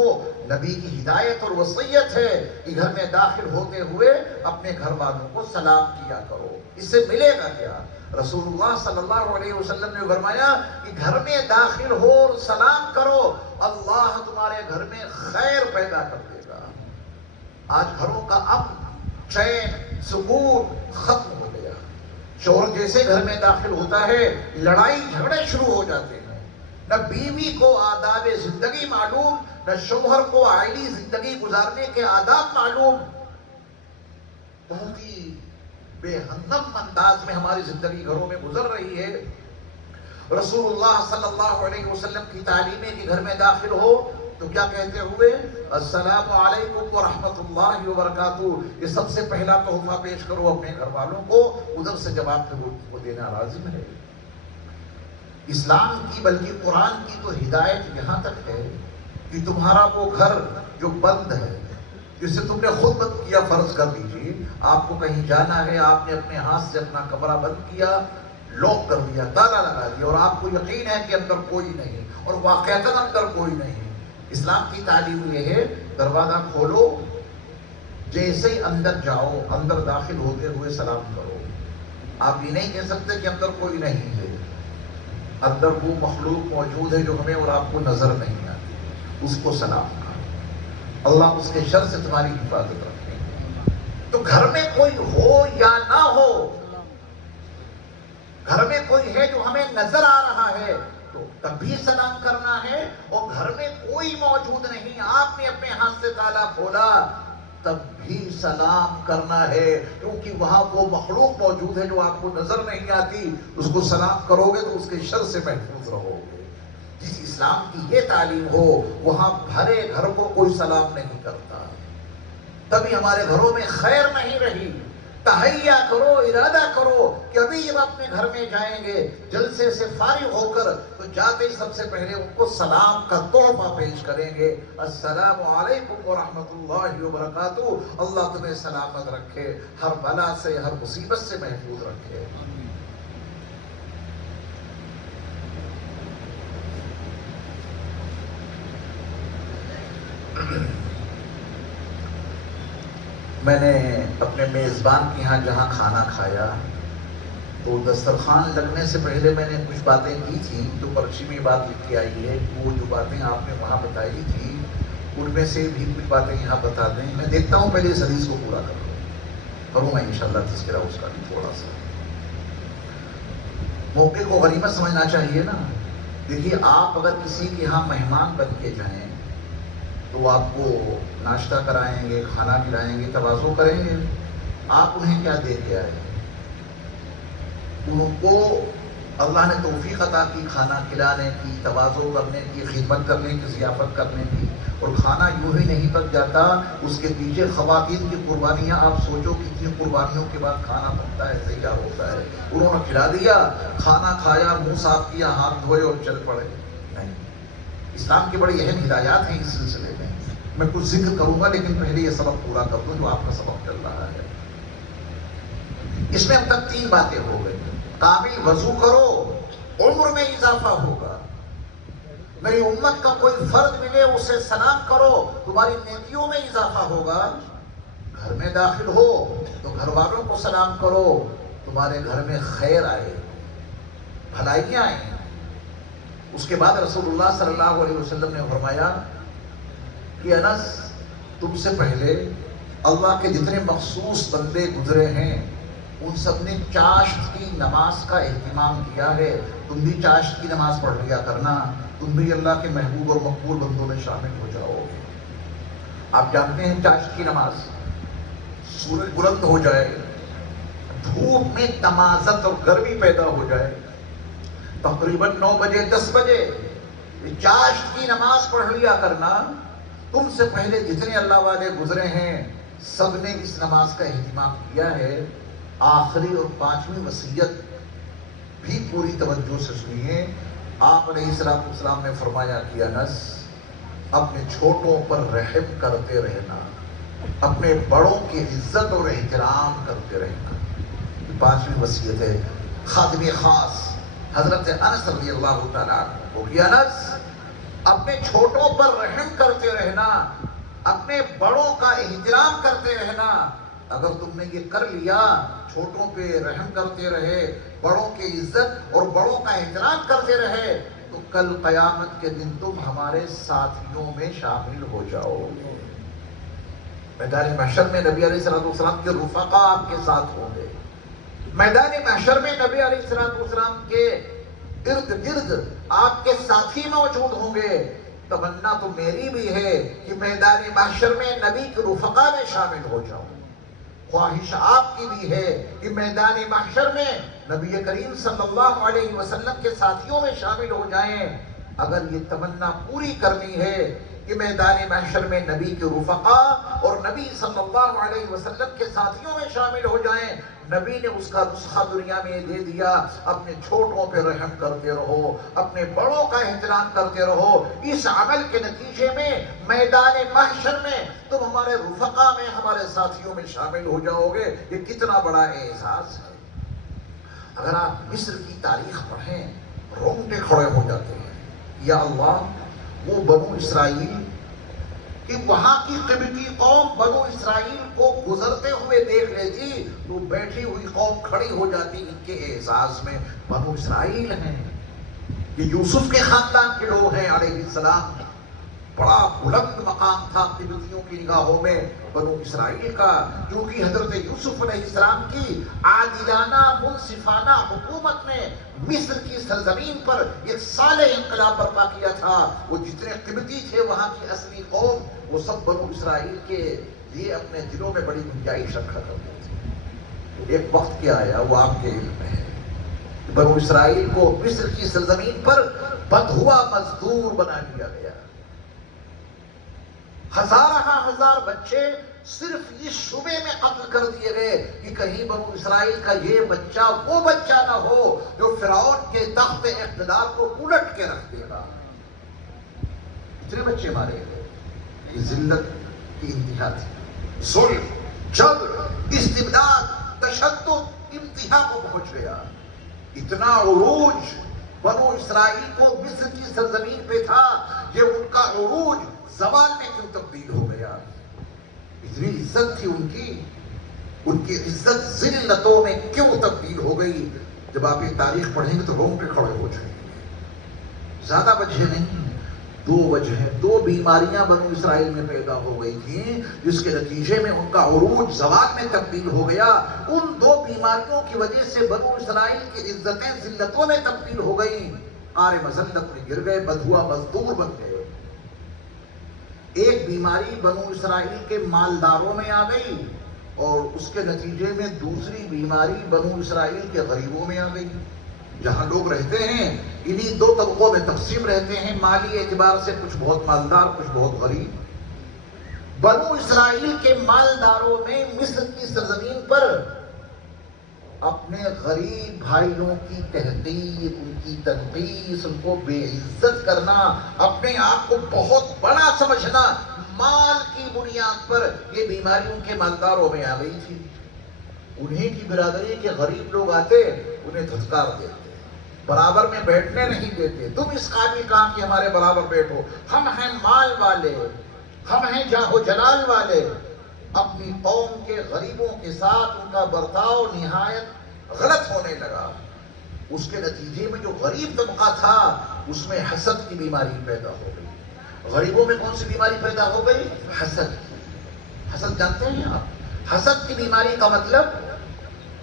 نبی کی ہدایت اور وصیت ہے کہ گھر میں داخل ہوتے ہوئے اپنے گھر والوں کو سلام کیا کرو۔ اس سے ملے گا کیا؟ رسول اللہ صلی اللہ علیہ وسلم نے فرمایا کہ گھر میں داخل ہو اور سلام کرو، اللہ تمہارے گھر میں خیر پیدا کر دے گا۔ آج گھروں کا امن، چین، سکون ختم ہو گیا۔ شوہر جیسے گھر میں داخل ہوتا ہے، لڑائی جھگڑے شروع ہو جاتے ہیں۔ نہ بیوی کو آداب زندگی معلوم، نہ شوہر کو عائلی زندگی گزارنے کے آداب معلوم۔ بہت ہی بے ہمدم انداز میں ہماری زندگی گھروں میں گزر رہی ہے۔ رسول اللہ صلی اللہ علیہ وسلم کی تعلیم ہے کہ گھر میں داخل ہو تو کیا کہتے ہوئے؟ السلام علیکم ورحمۃ اللہ وبرکاتہ۔ یہ سب سے پہلا تحفہ پیش کرو اپنے گھر والوں کو، ادھر سے جواب وہ دینا لازم ہے۔ اسلام کی بلکہ قرآن کی تو ہدایت یہاں تک ہے کہ تمہارا وہ گھر جو بند ہے، جسے تم نے خود بند کیا، فرض کر لیجیے آپ کو کہیں جانا ہے، آپ نے اپنے ہاتھ سے اپنا کمرہ بند کیا، لاک کر دیا، تالا لگا دیا، اور آپ کو یقین ہے کہ اندر کوئی نہیں، اور واقعتاً اندر کوئی نہیں۔ اسلام کی تعلیم یہ ہے دروازہ کھولو، جیسے ہی اندر جاؤ، اندر داخل ہوتے ہوئے سلام کرو۔ آپ یہ نہیں کہہ سکتے کہ اندر کوئی نہیں ہے، اندر وہ مخلوق موجود ہے جو ہمیں اور آپ کو نظر نہیں آتی، اس کو سلام کرو، اللہ اس کے شر سے تمہاری حفاظت رکھے۔ تو گھر میں کوئی ہو یا نہ ہو، گھر میں کوئی ہے جو ہمیں نظر آ رہا ہے تو تب بھی سلام کرنا ہے، اور گھر میں کوئی موجود نہیں، آپ نے اپنے ہاتھ سے تالا کھولا تب بھی سلام کرنا ہے، کیونکہ وہاں وہ مخلوق موجود ہے جو آپ کو نظر نہیں آتی۔ اس کو سلام کرو گے تو اس کے شر سے محفوظ رہو گے۔ جس اسلام کی یہ تعلیم ہو، وہاں بھرے گھر کو کوئی سلام نہیں کرتا، تبھی ہمارے گھروں میں خیر نہیں رہی، تہیا کرو، ارادہ کرو کہ ابھی جب اپنے گھر میں جائیں گے جلسے سے فارغ ہو کر تو جاتے ہی سب سے پہلے ان کو سلام کا تحفہ پیش کریں گے، السلام علیکم ورحمۃ اللہ وبرکاتہ، اللہ تمہیں سلامت رکھے، ہر بلا سے ہر مصیبت سے محفوظ رکھے۔ میں نے اپنے میزبان کے ہاں جہاں کھانا کھایا تو دسترخوان لگنے سے پہلے میں نے کچھ باتیں کی تھیں، جو پرچی میں بات لکھ کے آئی ہے، وہ جو باتیں آپ نے وہاں بتائی تھی ان میں سے بھی کچھ باتیں یہاں بتا دیں۔ میں دیکھتا ہوں پہلے اس حدیث کو پورا کروں میں انشاءاللہ تذکرہ اس کا بھی تھوڑا سا۔ موقع کو غنیمت سمجھنا چاہیے نا۔ دیکھیے آپ اگر کسی کے یہاں مہمان بن کے جائیں تو وہ آپ کو ناشتہ کرائیں گے، کھانا کھلائیں گے، تواضع کریں گے۔ آپ انہیں کیا دے کے آئے؟ ان کو اللہ نے توفیق عطا کی کھانا کھلانے کی، تواضع کرنے کی، خدمت کرنے کی، ضیافت کرنے کی، اور کھانا یوں ہی نہیں پک جاتا، اس کے پیچھے خواتین کی قربانیاں آپ سوچو کتنی قربانیوں کے بعد کھانا بنتا ہے، تیار ہوتا ہے۔ انہوں نے کھلا دیا، کھانا کھایا، منہ صاف کیا، ہاتھ دھوئے اور چل پڑے؟ نہیں۔ اسلام کی بڑی اہم ہدایات ہیں اس سلسلے میں، میں کچھ ذکر کروں گا لیکن پہلے یہ سبق پورا کر دوں جو آپ کا سبق چل رہا ہے۔ اس میں اب تک 3 باتیں ہو گئی۔ کامل وضو کرو، عمر میں اضافہ ہوگا۔ میری امت کا کوئی فرد ملے اسے سلام کرو، تمہاری نیکیوں میں اضافہ ہوگا۔ گھر میں داخل ہو تو گھر والوں کو سلام کرو، تمہارے گھر میں خیر آئے، بھلائیاں آئیں۔ اس کے بعد رسول اللہ صلی اللہ علیہ وسلم نے فرمایا کہ انس، تم سے پہلے اللہ کے جتنے مخصوص بندے گزرے ہیں ان سب نے چاشت کی نماز کا اہتمام کیا ہے، تم بھی چاشت کی نماز پڑھ لیا کرنا، تم بھی اللہ کے محبوب اور مقبول بندوں میں شامل ہو جاؤ۔ آپ جانتے ہیں چاشت کی نماز، سورج بلند ہو جائے، دھوپ میں تمازت اور گرمی پیدا ہو جائے، تقریباً 9 بجے 10 بجے چاشت کی نماز پڑھ لیا کرنا۔ تم سے پہلے جتنے اللہ والے گزرے ہیں سب نے اس نماز کا اہتمام کیا ہے۔ آخری اور 5ویں وصیت بھی پوری توجہ سے سنیے۔ آپ علیہ السلام نے فرمایا کہ انس، اپنے چھوٹوں پر رحم کرتے رہنا، اپنے بڑوں کی عزت اور احترام کرتے رہنا۔ 5ویں وصیت ہے خادم خاص حضرت انس رضی اللہ تعالیٰ عنہ کو کہ انس، اپنے چھوٹوں پر رحم کرتے رہنا، اپنے بڑوں کا احترام کرتے رہنا۔ اگر تم نے یہ کر لیا، چھوٹوں پہ رحم کرتے رہے، بڑوں کی عزت اور بڑوں کا احترام کرتے رہے، تو کل قیامت کے دن تم ہمارے ساتھیوں میں شامل ہو جاؤ گے۔ میدان محشر میں نبی علیہ السلام کے رفقا آپ کے ساتھ ہوں گے۔ میدان محشر میں نبی علیہ السلام کے ارد گرد آپ کے ساتھی موجود ہوں گے۔ تمنا تو میری بھی ہے کہ میدان محشر میں نبی کے رفقا میں شامل ہو جاؤں۔ خواہش آپ کی بھی ہے کہ میدان محشر میں نبی کریم صلی اللہ علیہ وسلم کے ساتھیوں میں شامل ہو جائیں۔ اگر یہ تمنا پوری کرنی ہے کہ میدان محشر میں نبی کے رفقا اور نبی صلی اللہ علیہ وسلم کے ساتھیوں میں شامل ہو جائیں، نبی نے اس کا نسخہ دنیا میں دے دیا۔ اپنے چھوٹوں پہ رحم کرتے رہو، اپنے بڑوں کا احترام کرتے رہو۔ اس عمل کے نتیجے میں میدان محشر میں تم ہمارے رفقا میں، ہمارے ساتھیوں میں شامل ہو جاؤ گے۔ یہ کتنا بڑا اعزاز ہے۔ اگر آپ مصر کی تاریخ پڑھیں، رونگٹے کھڑے ہو جاتے ہیں۔ یا اللہ، وہ بنو اسرائیل کہ وہاں کی قبطی قوم بنو اسرائیل کو گزرتے ہوئے دیکھ لیتی تو بیٹھی ہوئی قوم کھڑی ہو جاتی ان کے اعزاز میں۔ بنو اسرائیل ہیں، یہ یوسف کے خاندان کے لوگ ہیں علیہ السلام۔ بڑا بلند مقام تھا قبطیوں کی نگاہوں میں بنو اسرائیل کا، کیونکہ حضرت یوسف علیہ السلام کی عادلانہ منصفانہ حکومت نے مصر کی سرزمین پر ایک صالح انقلاب برپا کیا تھا۔ وہ جتنے قبطی تھے وہاں کی اصلی قوم، وہ سب بنو اسرائیل کے لیے اپنے دلوں میں بڑی گنجائش رکھا کرتے تھے۔ ایک وقت کیا آیا وہ آپ کے علم میں ہے، بنو اسرائیل کو مصر کی سرزمین پر بدہوا مزدور بنا دیا گیا۔ ہزار بچے صرف اس شبے میں قتل کر دیے گئے کہ کہیں بنو اسرائیل کا یہ بچہ وہ بچہ نہ ہو جو فرعون کے تخت اقتدار کو الٹ کے رکھ دے گا. اتنے بچے مارے گئے. یہ ذلت کی انتہا تھی. ظلم، جبر، استبداد، تشدد انتہا کو پہنچ گیا. اتنا عروج بنو اسرائیل کو مصر کی سرزمین پہ تھا، یہ ان کا عروج زوال میں کیوں تبدیل ہو گیا؟ اتنی عزت تھی ان کی عزت ذلتوں میں کیوں تبدیل ہو گئی؟ جب آپ یہ تاریخ پڑھیں گے تو رونگٹے کھڑے ہو جائیں گے. زیادہ وجہ نہیں، دو وجہ، دو بیماریاں بنو اسرائیل میں پیدا ہو گئی تھیں جس کے نتیجے میں ان کا عروج زوال میں تبدیل ہو گیا. ان دو بیماریوں کی وجہ سے بنو اسرائیل کی عزتیں ذلتوں میں تبدیل ہو گئیں. آرے مذلت میں گر گئے، بدھوا مزدور بن گئے. ایک بیماری بنو اسرائیل کے مالداروں میں آ گئی اور اس کے نتیجے میں دوسری بیماری بنو اسرائیل کے غریبوں میں آ گئی. جہاں لوگ رہتے ہیں انہی دو طبقوں میں تقسیم رہتے ہیں، مالی اعتبار سے کچھ بہت مالدار، کچھ بہت غریب. بنو اسرائیل کے مالداروں میں مصر کی سرزمین پر اپنے غریب بھائیوں کی تحقیر، ان کی تنقیص، ان کو بے عزت کرنا، اپنے آپ کو بہت بڑا سمجھنا، مال کی بنیاد پر یہ بیماری ان کے مالداروں میں آ گئی تھی. انہیں کی برادری کے غریب لوگ آتے، انہیں دھتکار دیتے، برابر میں بیٹھنے نہیں دیتے. تم اس قابل کہاں کہ ہمارے برابر بیٹھو، ہم ہیں مال والے، ہم ہیں جاہ و جلال والے. اپنی قوم کے غریبوں کے ساتھ ان کا برتاؤ نہایت غلط ہونے لگا. اس کے نتیجے میں جو غریب طبقہ تھا اس میں حسد کی بیماری پیدا ہو گئی. غریبوں میں کون سی بیماری پیدا ہو گئی؟ حسد. حسد جانتے ہیں آپ؟ حسد کی بیماری کا مطلب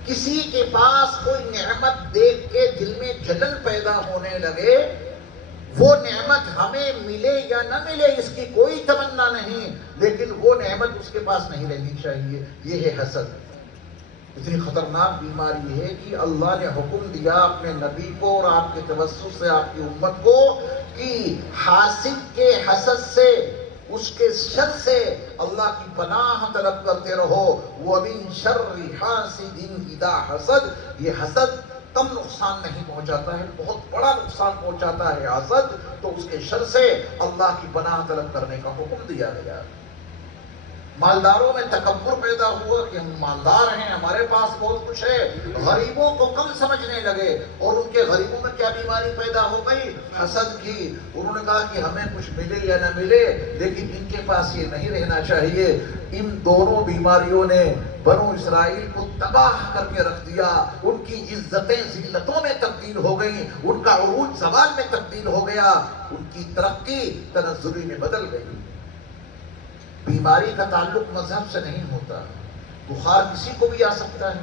کسی کے پاس کوئی نعمت دیکھ کے دل میں جلن پیدا ہونے لگے. وہ نعمت ہمیں ملے یا نہ ملے اس کی کوئی تمنا نہیں، لیکن وہ نعمت اس کے پاس نہیں رہنی چاہیے. یہ ہے حسد. اتنی خطرناک بیماری ہے کہ اللہ نے حکم دیا اپنے نبی کو اور آپ کے توسط سے آپ کی امت کو کہ حاسد کے حسد سے، اس کے شر سے اللہ کی پناہ طلب کرتے رہو. وَمِن شَرِّ حَاسِدٍ إِذَا حَسَدَ. یہ حسد کم نقصان نہیں پہنچاتا ہے، بہت بڑا نقصان پہنچاتا ہے حسد. تو اس کے شر سے اللہ کی پناہ طلب کرنے کا حکم دیا گیا. مالداروں میں تکبر پیدا ہوا کہ ہم مالدار ہیں، ہمارے پاس بہت کچھ ہے. غریبوں کو کم سمجھنے لگے اور ان کے غریبوں میں کیا بیماری پیدا ہو گئی؟ حسد کی. انہوں نے کہا کہ ہمیں کچھ ملے یا نہ ملے لیکن ان کے پاس یہ نہیں رہنا چاہیے. ان دونوں بیماریوں نے بنو اسرائیل کو تباہ کر کے رکھ دیا. ان کی عزتیں ذلتوں میں تبدیل ہو گئیں، ان کا عروج زوال میں تبدیل ہو گیا، ان کی ترقی تنزلی میں بدل گئی. بیماری کا تعلق مذہب سے نہیں ہوتا. بخار کسی کو بھی آ سکتا ہے،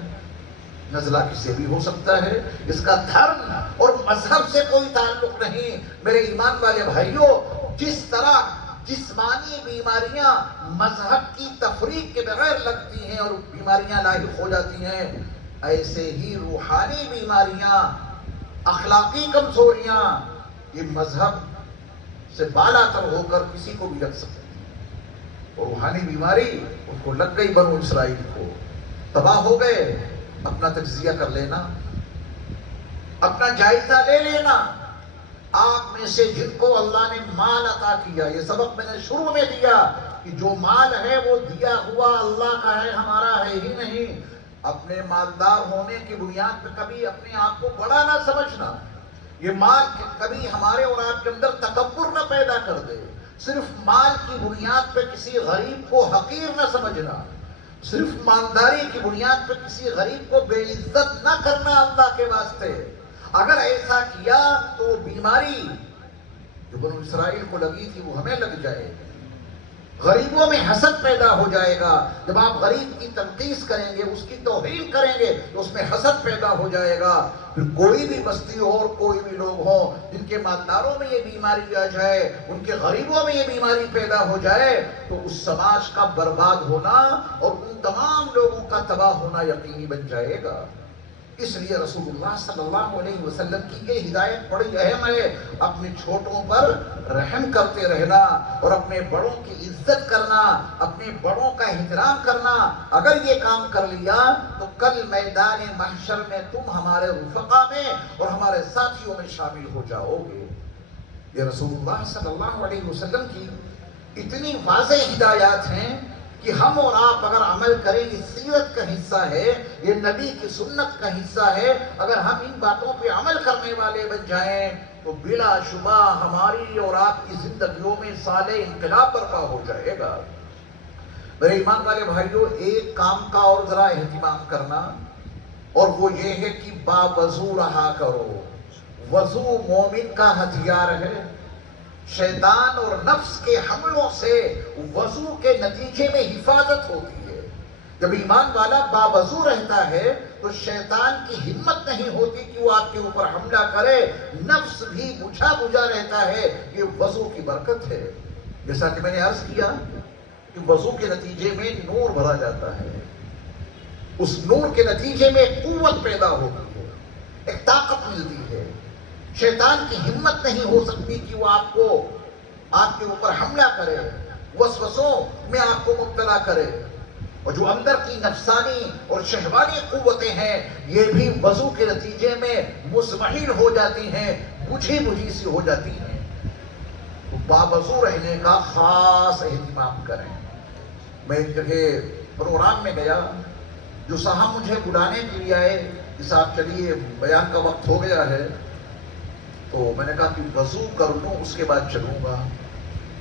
نزلہ کسی بھی ہو سکتا ہے. اس کا دھرم اور مذہب سے کوئی تعلق نہیں. میرے ایمان والے بھائیوں، جس طرح جسمانی بیماریاں مذہب کی تفریق کے بغیر لگتی ہیں اور بیماریاں لاحق ہو جاتی ہیں، ایسے ہی روحانی بیماریاں، اخلاقی کمزوریاں، یہ مذہب سے بالا تر ہو کر کسی کو بھی لگ سکتی. اور روحانی بیماری ان کو لگ گئی، بنو اسرائیل کو تباہ ہو گئے. اپنا تجزیہ کر لینا، اپنا جائزہ لے لینا. آپ میں سے جن کو اللہ نے مال عطا کیا، یہ سبق میں نے شروع میں دیا کہ جو مال ہے وہ دیا ہوا اللہ کا ہے، ہمارا ہے ہی نہیں. اپنے مالدار ہونے کی بنیاد پہ کبھی اپنے آپ کو بڑا نہ سمجھنا. یہ مال کبھی ہمارے اور آپ کے اندر تکبر نہ پیدا کر دے. صرف مال کی بنیاد پہ کسی غریب کو حقیر نہ سمجھنا، صرف مالداری کی بنیاد پہ کسی غریب کو بے عزت نہ کرنا اللہ کے واسطے. اگر ایسا کیا تو وہ بیماری جو بنو اسرائیل کو لگی تھی وہ ہمیں لگ جائے گی. غریبوں میں حسد پیدا ہو جائے گا. جب آپ غریب کی تنقیص کریں گے، اس کی توہین کریں گے تو اس میں حسد پیدا ہو جائے گا. پھر کوئی بھی بستی ہو اور کوئی بھی لوگ ہوں جن کے مالداروں میں یہ بیماری آ جائے، ان کے غریبوں میں یہ بیماری پیدا ہو جائے تو اس سماج کا برباد ہونا اور ان تمام لوگوں کا تباہ ہونا یقینی بن جائے گا. اس لیے رسول اللہ صلی اللہ علیہ وسلم کی یہ ہدایت بڑی اہم ہے، اپنے چھوٹوں پر رحم کرتے رہنا اور اپنے بڑوں کی عزت کرنا، اپنے بڑوں کا احترام کرنا۔ اگر یہ کام کر لیا تو کل میدان محشر میں تم ہمارے رفقا میں اور ہمارے ساتھیوں میں شامل ہو جاؤ گے۔ یہ رسول اللہ صلی اللہ علیہ وسلم کی اتنی واضح ہدایات ہیں کہ ہم اور آپ اگر عمل کریں، یہ سیرت کا حصہ ہے، یہ نبی کی سنت کا حصہ ہے۔ اگر ہم ان باتوں پہ عمل کرنے والے بن جائیں تو بلا شبہ ہماری اور آپ کی زندگیوں میں سال انقلاب برپا ہو جائے گا۔ میرے ایمان والے بھائیوں، ایک کام کا اور ذرا اہتمام کرنا، اور وہ یہ ہے کہ باوضو رہا کرو۔ وضو مومن کا ہتھیار ہے۔ شیطان اور نفس کے حملوں سے وضو کے نتیجے میں حفاظت ہوتی ہے۔ جب ایمان والا باوضو رہتا ہے تو شیطان کی ہمت نہیں ہوتی کہ وہ آپ کے اوپر حملہ کرے۔ نفس بھی بجھا بجھا رہتا ہے۔ یہ وضو کی برکت ہے۔ جیسا کہ میں نے عرض کیا کہ وضو کے نتیجے میں نور بھرا جاتا ہے، اس نور کے نتیجے میں قوت پیدا ہوتی ہے، ایک طاقت ملتی ہے۔ شیطان کی ہمت نہیں ہو سکتی کہ وہ آپ کے اوپر حملہ کرے، وسوسوں میں آپ کو مبتلا کرے۔ اور جو اندر کی نفسانی اور شہوانی قوتیں ہیں، یہ بھی وضو کے نتیجے میں مزمحل ہو جاتی ہیں، بجھی بجھی سی ہو جاتی ہیں۔ تو باوضو رہنے کا خاص اہتمام کریں۔ میں ایک جگہ پروگرام میں گیا، جو صاحب مجھے بلانے کے لیے آئے کہ صاحب چلیے بیان کا وقت ہو گیا ہے، تو میں نے کہا کہ وضو کر لوں اس کے بعد چلوں گا۔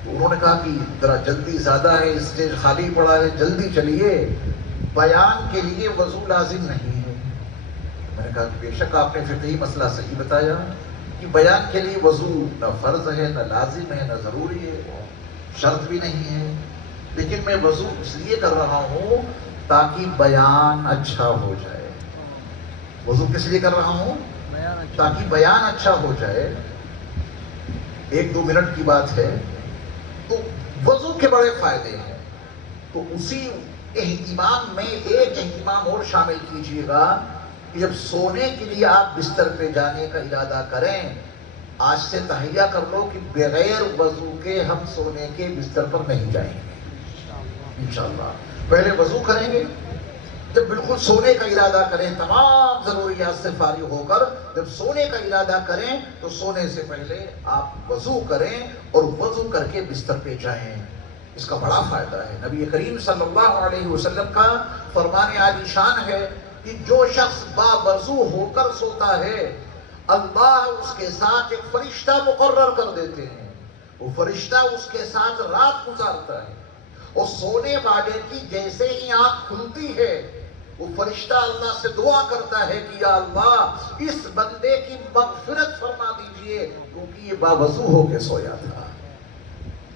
تو انہوں نے کہا کہ ذرا جلدی زیادہ ہے، اسٹیج خالی پڑا ہے، جلدی چلیے، بیان کے لیے وضو لازم نہیں ہے۔ میں نے کہا کہ بے شک آپ نے فقہی مسئلہ صحیح بتایا کہ بیان کے لیے وضو نہ فرض ہے، نہ لازم ہے، نہ ضروری ہے، شرط بھی نہیں ہے، لیکن میں وضو اس لیے کر رہا ہوں تاکہ بیان اچھا ہو جائے۔ وضو کس لیے کر رہا ہوں؟ تاکہ بیان اچھا ہو جائے۔ 1-2 منٹ کی بات ہے۔ تو وضو کے بڑے فائدے ہیں۔ تو اسی اہتمام میں ایک اہتمام اور شامل کیجئے گا کہ جب سونے کے لیے آپ بستر پہ جانے کا ارادہ کریں، آج سے تہیہ کر لو کہ بغیر وضو کے ہم سونے کے بستر پر نہیں جائیں گے انشاءاللہ۔ پہلے وضو کریں گے، جب بالکل سونے کا ارادہ کریں، تمام ضروریات سے فارغ ہو کر جب سونے کا ارادہ کریں تو سونے سے پہلے آپ وضو کریں اور وضو کر کے بستر پہ جائیں۔ اس کا بڑا فائدہ ہے۔ نبی کریم صلی اللہ علیہ وسلم کا فرمان عالی شان ہے کہ جو شخص باوضو ہو کر سوتا ہے، اللہ اس کے ساتھ ایک فرشتہ مقرر کر دیتے ہیں۔ وہ فرشتہ اس کے ساتھ رات گزارتا ہے، اور سونے والے کی جیسے ہی آنکھ کھلتی ہے، وہ فرشتہ اللہ سے دعا کرتا ہے کہ یا اللہ اس بندے کی مغفرت فرما دیجئے کیونکہ یہ باوضو ہو کے سویا تھا۔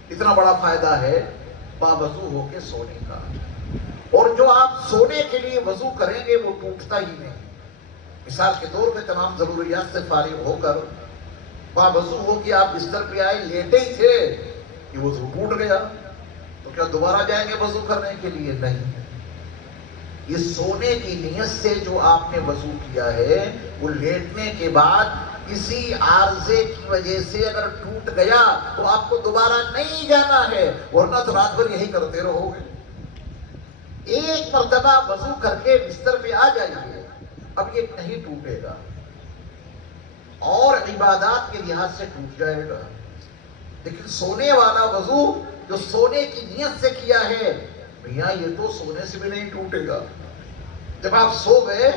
اتنا بڑا فائدہ ہے باوضو ہو کے سونے کا۔ اور جو آپ سونے کے لیے وضو کریں گے وہ ٹوٹتا ہی نہیں۔ مثال کے طور پہ تمام ضروریات سے فارغ ہو کر باوضو ہو کے آپ بستر پہ آئے، لیٹے ہی تھے کہ وضو ٹوٹ گیا، تو کیا دوبارہ جائیں گے وضو کرنے کے لیے؟ نہیں۔ یہ سونے کی نیت سے جو آپ نے وضو کیا ہے، وہ لیٹنے کے بعد کسی عارضے کی وجہ سے اگر ٹوٹ گیا تو آپ کو دوبارہ نہیں جانا ہے، ورنہ تو رات بھر یہی کرتے رہو گے۔ ایک مرتبہ وضو کر کے بستر پہ آ جائیے، اب یہ نہیں ٹوٹے گا، اور عبادات کے لحاظ سے ٹوٹ جائے گا۔ لیکن سونے والا وضو جو سونے کی نیت سے کیا ہے، میاں یہ تو سونے سے بھی نہیں ٹوٹے گا۔ جب آپ سو گئے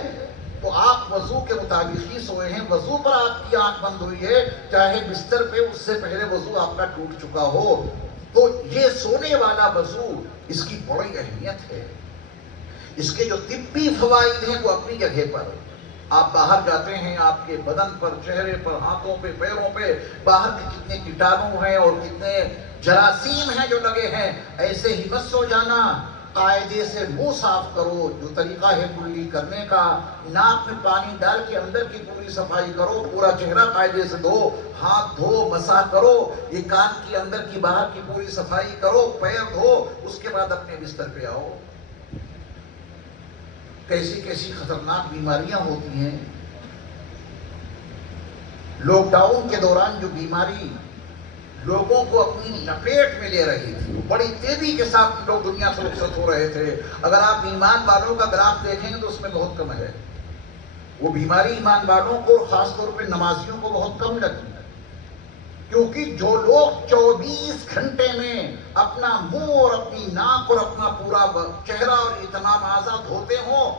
تو آپ وضو کے مطابق ہی سوئے ہیں، وضو پر آپ کی آنکھ بند ہوئی ہے، چاہے بستر پہ اس سے پہلے وضو آپ کا ٹوٹ چکا ہو۔ تو یہ سونے والا وضو، اس کی بڑی اہمیت ہے۔ اس کے جو طبی فوائد ہیں وہ اپنی جگہ پر۔ آپ باہر جاتے ہیں، آپ کے بدن پر، چہرے پر، ہاتھوں پہ، پیروں پہ باہر کے کتنے کیٹانو ہیں اور کتنے جراثیم ہیں جو لگے ہیں، ایسے ہی مت سو جانا۔ قاعدے سے منہ صاف کرو، جو طریقہ ہے کلی کرنے کا، ناک میں پانی ڈال کے اندر کی پوری صفائی کرو، پورا چہرہ قاعدے سے دھو، ہاتھ دھو، مسح کرو، یہ کان کی اندر کی باہر کی پوری صفائی کرو، پیر دھو، اس کے بعد اپنے بستر پہ آؤ۔ کیسی کیسی خطرناک بیماریاں ہوتی ہیں. لاک ڈاؤن کے دوران جو بیماری لوگوں کو اپنی لپیٹ میں لے رہی تھی، بڑی تیزی کے ساتھ لوگ دنیا سے رخصت ہو رہے تھے. اگر آپ ایمان والوں کا گراف دیکھیں گے تو اس میں بہت کم ہے. وہ بیماری ایمان والوں کو اور خاص طور پہ نمازیوں کو بہت کم لگی، کیونکہ جو لوگ 24 گھنٹے میں اپنا منہ اور اپنی ناک اور اپنا پورا چہرہ اور یہ تمام اعضاء دھوتے ہوں،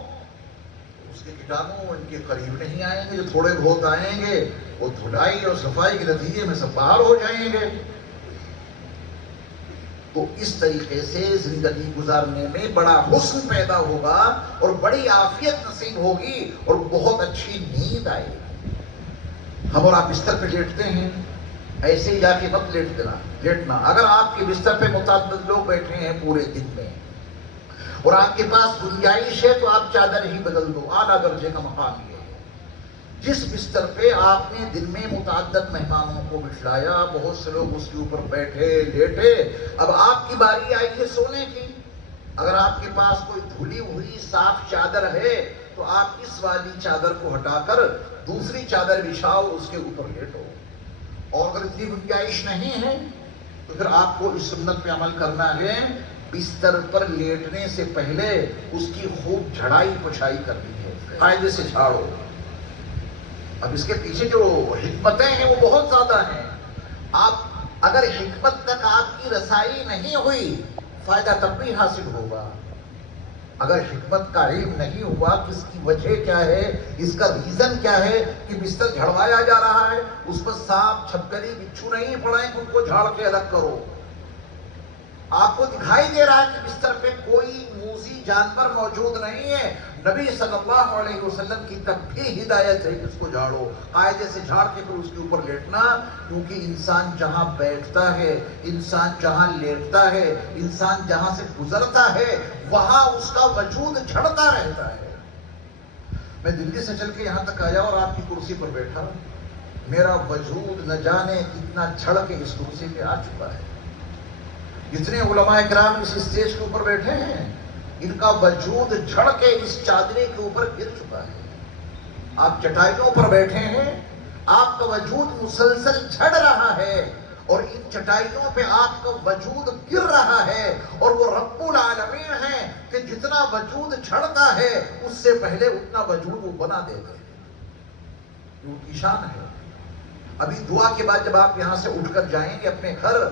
اس کے کیٹانو ان کے قریب نہیں آئیں گے. جو تھوڑے بہت آئیں گے وہ دھلائی اور صفائی کے نتیجے میں سب باہر ہو جائیں گے. تو اس طریقے سے زندگی گزارنے میں بڑا حسن پیدا ہوگا اور بڑی عافیت نصیب ہوگی اور بہت اچھی نیند آئے گی. ہم اور آپ بستر پہ لیٹتے ہیں، ایسے ہی جا کے مت لیٹنا. اگر آپ کے بستر پہ متعدد لوگ بیٹھے ہیں پورے دن میں اور آپ کے پاس گنجائش ہے تو آپ چادر ہی بدل دو. اعلیٰ درجے کا مقام یہ ہے. جس بستر پہ آپ نے دن میں متعدد مہمانوں کو بٹھلایا، بہت سے لوگ اس کے اوپر بیٹھے لیٹے، اب آپ کی باری آئی ہے سونے کی. اگر آپ کے پاس کوئی دھلی ہوئی صاف چادر ہے تو آپ اس والی چادر کو ہٹا کر دوسری چادر بچھاؤ، اس کے اوپر لیٹو. اور اگر اتنی گنجائش نہیں ہے تو پھر آپ کو اس سنت پہ عمل کرنا ہے. بستر پر لیٹنے سے پہلے اس کی خوب جھڑائی پچھائی کرنی ہے، قاعدے سے جھاڑو. اب اس کے پیچھے جو حکمتیں ہیں وہ بہت زیادہ ہیں. آپ اگر حکمت تک آپ کی رسائی نہیں ہوئی فائدہ تب بھی حاصل ہوگا. اگر حکمت کا علم نہیں ہوا کس کی وجہ کیا ہے، اس کا ریزن کیا ہے کہ بستر جھڑوایا جا رہا ہے، اس پر سانپ چھپکلی بچھو نہیں پڑے کہ ان کو جھاڑ کے الگ کرو. آپ کو دکھائی دے رہا ہے کہ بستر پہ کوئی موذی جانور موجود نہیں ہے، نبی صلی اللہ علیہ وسلم کی تب بھی ہدایت ہے کہ اس کو جھاڑو. قاعدے سے جھاڑ کے پھر اس کے اوپر لیٹنا، کیونکہ انسان جہاں بیٹھتا ہے، انسان جہاں لیٹتا ہے، انسان جہاں سے گزرتا ہے وہاں اس کا وجود جھڑتا رہتا ہے. میں دلی سے چل کے یہاں تک آیا اور آپ کی کرسی پر بیٹھا، میرا وجود نہ جانے کتنا جھڑ کے اس کرسی پہ آ چکا ہے. جتنے علماء کرام اس اسٹیج کے اوپر بیٹھے ہیں ان کا وجود جھڑ کے اس چادرے کے اوپر گر چکا ہے. آپ چٹائیوں پر بیٹھے ہیں، آپ کا وجود مسلسل جھڑ رہا ہے اور ان چٹائیوں پہ آپ کا وجود گر رہا ہے. اور وہ رب العالمین ہیں کہ جتنا وجود جھڑتا ہے اس سے پہلے اتنا وجود وہ بنا دیتے ہیں. یہ ان کی شان ہے. ابھی دعا کے بعد جب آپ یہاں سے اٹھ کر جائیں گے اپنے گھر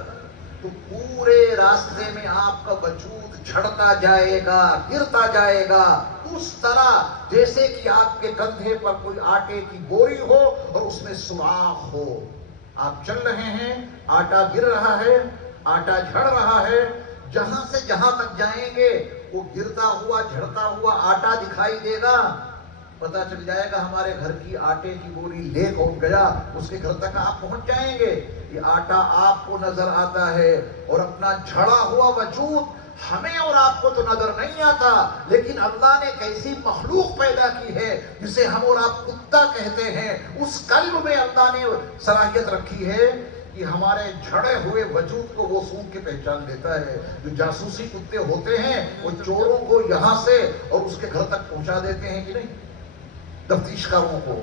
تو پورے راستے میں آپ کا وجود جھڑتا جائے گا، گرتا جائے گا، اس طرح جیسے کہ آپ کے کندھے پر کوئی آٹے کی بوری ہو اور اس میں سوراخ ہو. آپ چل رہے ہیں، آٹا گر رہا ہے، آٹا جھڑ رہا ہے. جہاں سے جہاں تک جائیں گے وہ گرتا ہوا جھڑتا ہوا آٹا دکھائی دے گا. پتہ چل جائے گا ہمارے گھر کی آٹے کی بوری لے کون گیا. اس کے گھر تک آپ پہنچ جائیں گے، یہ آٹا آپ کو نظر آتا ہے اور اپنا جھڑا ہوا وجود ہمیں اور آپ کو تو نظر نہیں آتا. لیکن اللہ نے کیسی مخلوق پیدا کی ہے جسے ہم اور آپ کتا کہتے ہیں، اس قلب میں اللہ نے صلاحیت رکھی ہے کہ ہمارے جھڑے ہوئے وجود کو وہ سونگ کے پہچان لیتا ہے. جو جاسوسی کتے ہوتے ہیں وہ چوروں کو یہاں سے اور اس کے گھر تک پہنچا دیتے ہیں کہ نہیں، تفتیش کاروں کو.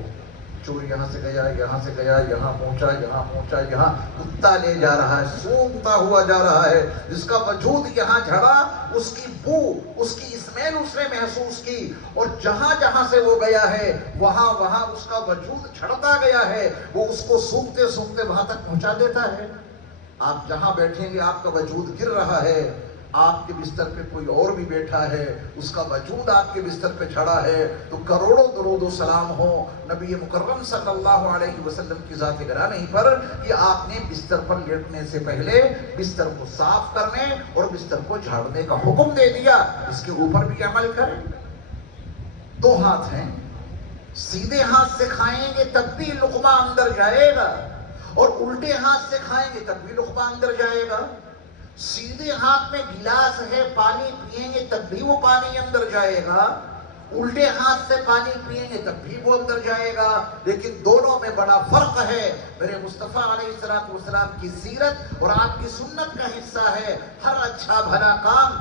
چور یہاں سے گیا، یہاں سے گیا، یہاں پہنچا، یہاں پہنچا، یہاں کتا لے جا رہا ہے، سونگتا ہوا جا رہا ہے. جس کا وجود یہاں جھڑا اس کی بو، اس کی اسمیل اس نے محسوس کی اور جہاں جہاں سے وہ گیا ہے وہاں وہاں اس کا وجود جھڑتا گیا ہے. وہ اس کو سونگتے سونگتے وہاں تک پہنچا دیتا ہے. آپ جہاں بیٹھیں گے آپ کا وجود گر رہا ہے، آپ کے بستر پہ کوئی اور بھی بیٹھا ہے اس کا وجود آپ کے بستر پہ جھڑا ہے تو کروڑوں درود و سلام ہو نبی مکرم صلی اللہ علیہ وسلم کی ذات گرامی پر کہ آپ نے بستر پر لیٹنے سے پہلے بستر کو صاف کرنے اور بستر کو جھاڑنے کا حکم دے دیا. اس کے اوپر بھی عمل کریں. 2 ہاتھ ہیں، سیدھے ہاتھ سے کھائیں گے تب بھی لقمہ اندر جائے گا اور الٹے ہاتھ سے کھائیں گے تب بھی لقمہ اندر جائے گا. سیدھے ہاتھ میں گلاس ہے، پانی پئیں گے تب بھی وہ پانی اندر جائے گا، الٹے ہاتھ سے پانی پئیں گے تب بھی وہ اندر جائے گا. لیکن دونوں میں بڑا فرق ہے. میرے مصطفیٰ علیہ السلام کی سیرت اور آپ کی سنت کا حصہ ہے ہر اچھا بھلا کام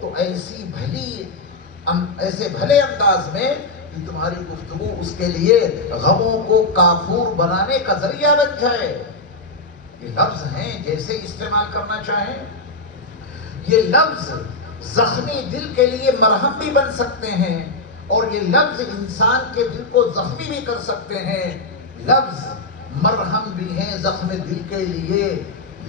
تو ایسے بھلے انداز میں کہ تمہاری گفتگو اس کے لیے غموں کو کافور بنانے کا ذریعہ بن جائے. یہ لفظ ہیں جیسے استعمال کرنا چاہیں. یہ لفظ زخمی دل کے لیے مرہم بھی بن سکتے ہیں اور یہ لفظ انسان کے دل کو زخمی بھی کر سکتے ہیں. لفظ مرہم بھی ہیں زخم دل کے لیے،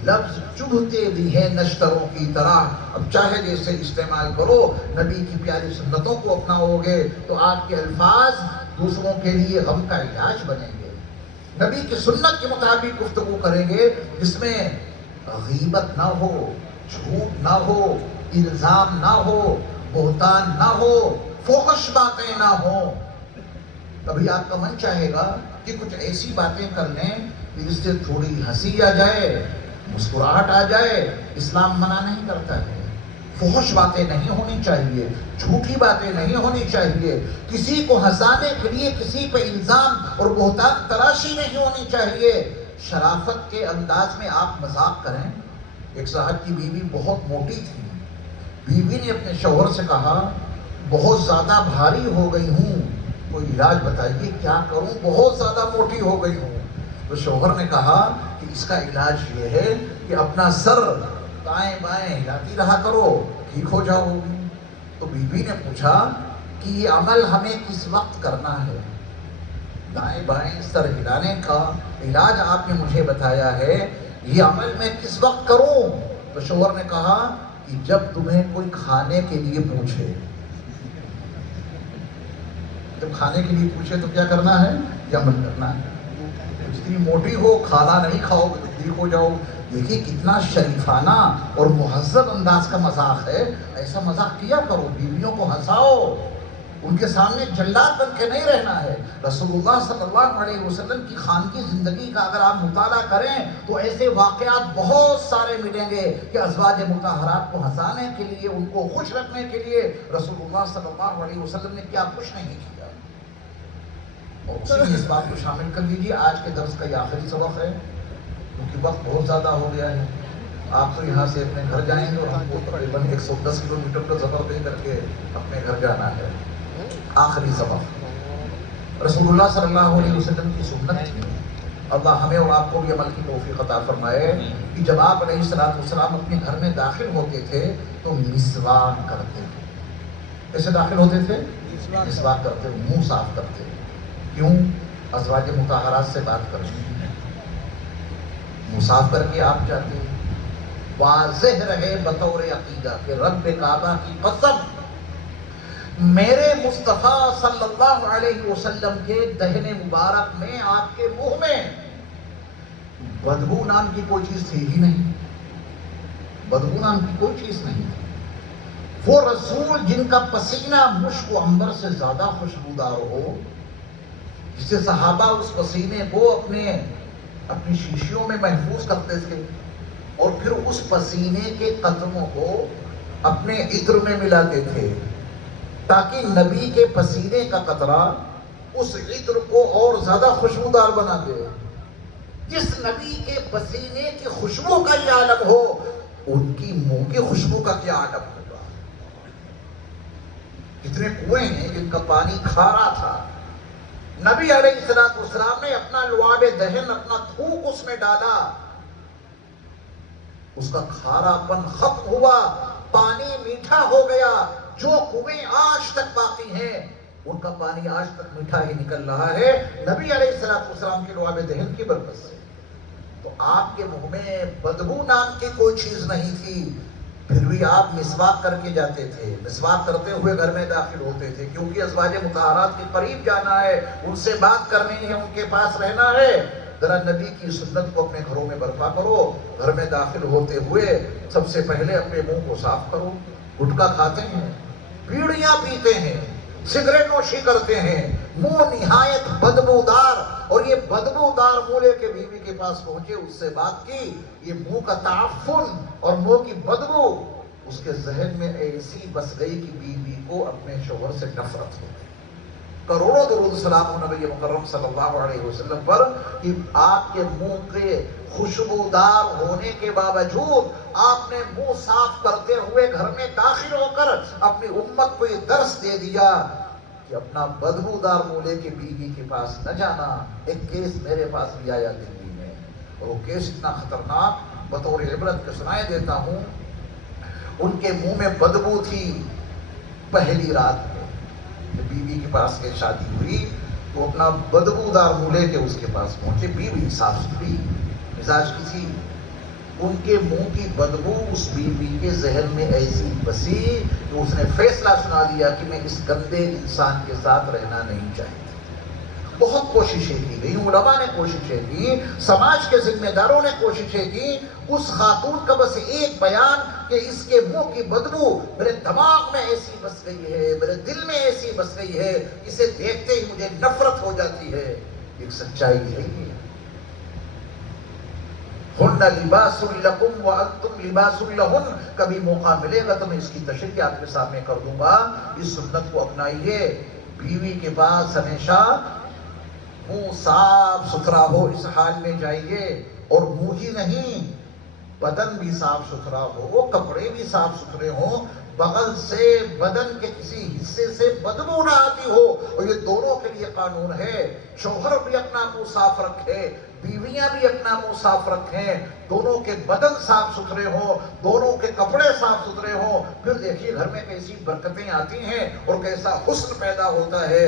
لفظ چبھتے بھی ہیں نشتروں کی طرح. اب چاہے جیسے استعمال کرو، نبی کی پیاری سنتوں کو اپناؤ گے تو آپ کے الفاظ دوسروں کے لیے غم کا علاج بنیں گے. نبی کی سنت کے مطابق گفتگو کریں گے جس میں غیبت نہ ہو، جھوٹ نہ ہو، الزام نہ ہو، بہتان نہ ہو، فحش باتیں نہ ہوں. کبھی آپ کا من چاہے گا کہ کچھ ایسی باتیں کر لیں کہ اس سے تھوڑی ہنسی آ جائے، مسکراہٹ آ جائے. اسلام منع نہیں کرتا ہے. فحش باتیں نہیں ہونی چاہیے، جھوٹی باتیں نہیں ہونی چاہیے، کسی کو ہنسانے کے لیے کسی پہ الزام اور بہتان تراشی نہیں ہونی چاہیے. شرافت کے انداز میں آپ مذاق کریں. ایک صاحب کی بیوی بہت موٹی تھی. بیوی نے اپنے شوہر سے کہا بہت زیادہ بھاری ہو گئی ہوں، کوئی علاج بتائیے، کیا کروں، بہت زیادہ موٹی ہو گئی ہوں. تو شوہر نے کہا کہ اس کا علاج یہ ہے کہ اپنا سر دائیں بائیں ہلاتی رہا کرو، ٹھیک ہو جاؤ گی. تو بیوی نے پوچھا کہ یہ عمل ہمیں کس وقت کرنا ہے؟ دائیں بائیں سر ہلانے کا علاج آپ نے مجھے بتایا ہے، یہ عمل میں کس وقت کروں؟ تو شوہر نے کہا کہ جب تمہیں کوئی کھانے کے لیے پوچھے. جب کھانے کے لیے پوچھے تو کیا کرنا ہے؟ یہ عمل کرنا ہے. جتنی موٹی ہو، کھانا نہیں کھاؤ گے تو ٹھیک ہو جاؤ. دیکھیے کتنا شریفانہ اور مہذب انداز کا مذاق ہے. ایسا مذاق کیا کرو، بیویوں کو ہنساؤ، ان کے سامنے جلاد بن کے نہیں رہنا ہے. رسول اللہ صلی اللہ علیہ وسلم کی خانگی زندگی کا اگر آپ مطالعہ کریں تو ایسے واقعات بہت سارے ملیں گے کہ ازواج مطہرات کو ہنسانے کے لیے، ان کو خوش رکھنے کے لیے رسول اللہ صلی اللہ علیہ وسلم نے کیا خوش نہیں کیا. اور اسی میں اس بات کو شامل کر لیجیے. آج کے درس کا یہ آخری سبق ہے کیونکہ وقت بہت زیادہ ہو گیا ہے. آپ تو یہاں سے اپنے گھر جائیں گے اور ہم کو تقریباً 110 کلومیٹر کا سفر طے کر کے اپنے گھر جانا ہے. آخری سبق رسول اللہ صلی اللہ علیہ وسلم کی سنت تھی. اللہ ہمیں اور آپ کو بھی عمل کی توفیق عطا فرمائے کہ جب آپ علیہ السلام اپنے گھر میں داخل ہوتے تھے تو مسواک کرتے تھے. کیسے داخل ہوتے تھے؟ مسواک کرتے، منہ صاف کرتے. کیوں؟ ازواج مطہرات سے بات کرنی ہے. مصاف کر کے آپ جاتے. واضح رہے بطور عقیدہ کہ رب کعبہ کی قسم میرے مصطفیٰ صلی اللہ علیہ وسلم کے دہن مبارک میں، آپ کے منہ میں بدبو نام کی کوئی چیز تھی ہی نہیں. بدبو نام کی کوئی چیز نہیں تھی. وہ رسول جن کا پسینہ مشک و عنبر سے زیادہ خوشبودار ہو، جس سے صحابہ اس پسینے کو اپنی شیشیوں میں محفوظ کرتے تھے اور پھر اس پسینے کے قطروں کو اپنے عطر میں ملاتے تھے تاکہ نبی کے پسینے کا قطرہ اس عطر کو اور زیادہ خوشبودار بنا دے. جس نبی کے پسینے کی خوشبو کا یہ عالم ہو، ان کی منہ کی خوشبو کا کیا عالم ہوگا. کتنے کنویں ہیں جن کا پانی کھارا تھا. نبی علیہ السلام نے اپنا لعاب دہن، اپنا تھوک اس میں ڈالا، اس کا کھارا پن ختم ہوا، پانی میٹھا ہو گیا. جو کنویں آج تک باقی ہیں ان کا پانی آج تک میٹھا ہی نکل رہا ہے نبی علیہ السلام کے لعاب دہن کی برکت سے. تو آپ کے منہ میں بدبو نام کی کوئی چیز نہیں تھی، پھر بھی آپ مسواک کر کے جاتے تھے. مسواک کرتے ہوئے گھر میں داخل ہوتے تھے کیونکہ ازواج مطہرات کے قریب جانا ہے، ان سے بات کرنی ہے، ان کے پاس رہنا ہے. ذرا نبی کی سنت کو اپنے گھروں میں برپا کرو. گھر میں داخل ہوتے ہوئے سب سے پہلے اپنے منہ کو صاف کرو. گٹکا کھاتے ہیں، بیڑیاں پیتے ہیں، سگریٹ نوشی کرتے ہیں، منہ نہایت بدبودار، اور یہ بدبودار منہ لے کے بیوی کے پاس پہنچے، اس سے بات کی. یہ منہ کا تعفن اور منہ کی بدبو اس کے ذہن میں ایسی بس گئی کہ بیوی کو اپنے شوہر سے نفرت ہو گئی. کروڑوں درود سلام ہو نبی مکرم صلی اللہ علیہ وسلم پر کہ آپ کے منہ کے خوشبودار ہونے کے باوجود آپ نے منہ صاف کرتے ہوئے گھر میں داخل ہو کر اپنی امت کو یہ درس دے دیا کہ اپنا بدبودار منہ لے کے بیوی کے پاس نہ جانا. ایک کیس میرے پاس بھی آیا دلی میں، اور وہ کیس اتنا خطرناک بطور عبرت کے سنائے دیتا ہوں. ان کے منہ میں بدبو تھی. پہلی رات میں بیوی کے پاس کے شادی ہوئی تو اپنا بدبودار منہ لے کے اس کے پاس پہنچے. بیوی صاف ستھری مزاج کی تھی. ان کے منہ کی بدبو اس بیوی کے ذہن میں ایسی بسی کہ اس نے فیصلہ سنا دیا کہ میں اس گندے انسان کے ساتھ رہنا نہیں چاہتی. بہت کوششیں کی گئی، علماء نے کوششیں کی، سماج کے ذمہ داروں نے کوششیں کی. اس خاتون کا بس ایک بیان کہ اس کے منہ کی بدبو میرے دماغ میں ایسی بس گئی ہے، میرے دل میں ایسی بس گئی ہے، اسے دیکھتے ہی مجھے نفرت ہو جاتی ہے. ایک سچائی ہے یہ. ہن لباس لکم وانتم لباس لہن. کبھی موقع ملے گا تو میں اس کی تشریح آپ کے سامنے کر دوں گا. اس سنت کو اپنائیے. بیوی کے پاس ہمیشہ منہ صاف ستھرا ہو اس حال میں جائیے. اور منہ ہی نہیں، بدن بھی صاف ستھرا ہو، کپڑے بھی صاف ستھرے ہوں، بغل سے بدن کے کسی حصے سے بدبو نہ آتی ہو. اور یہ دونوں کے لیے قانون ہے. شوہر بھی اپنا منہ صاف رکھے، بیویاں بھی اپنا منہ صاف رکھیں. دونوں کے بدن صاف ستھرے ہوں، دونوں کے کپڑے صاف ستھرے ہوں. پھر دیکھیے گھر میں کیسی برکتیں آتی ہیں اور کیسا حسن پیدا ہوتا ہے.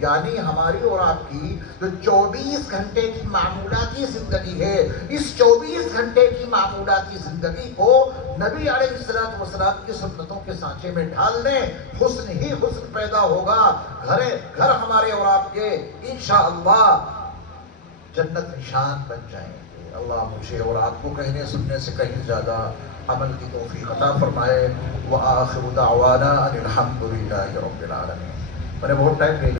یعنی ہماری اور آپ کی جو 24 گھنٹے کی معمولاتی زندگی ہے، اس 24 گھنٹے کی معمولاتی زندگی کو نبی علیہ السلام کی سنتوں کے سانچے میں ڈھال دیں. حسن ہی حسن پیدا ہوگا. گھر ہمارے اور آپ کے انشاءاللہ جنت نشان بن جائیں گے. اللہ مجھے اور آپ کو کہنے سننے سے کہیں زیادہ عمل کی توفیق عطا فرمائے. وآخر دعوانا ان الحمد للہ رب العالمین. میں نے بہت ٹائم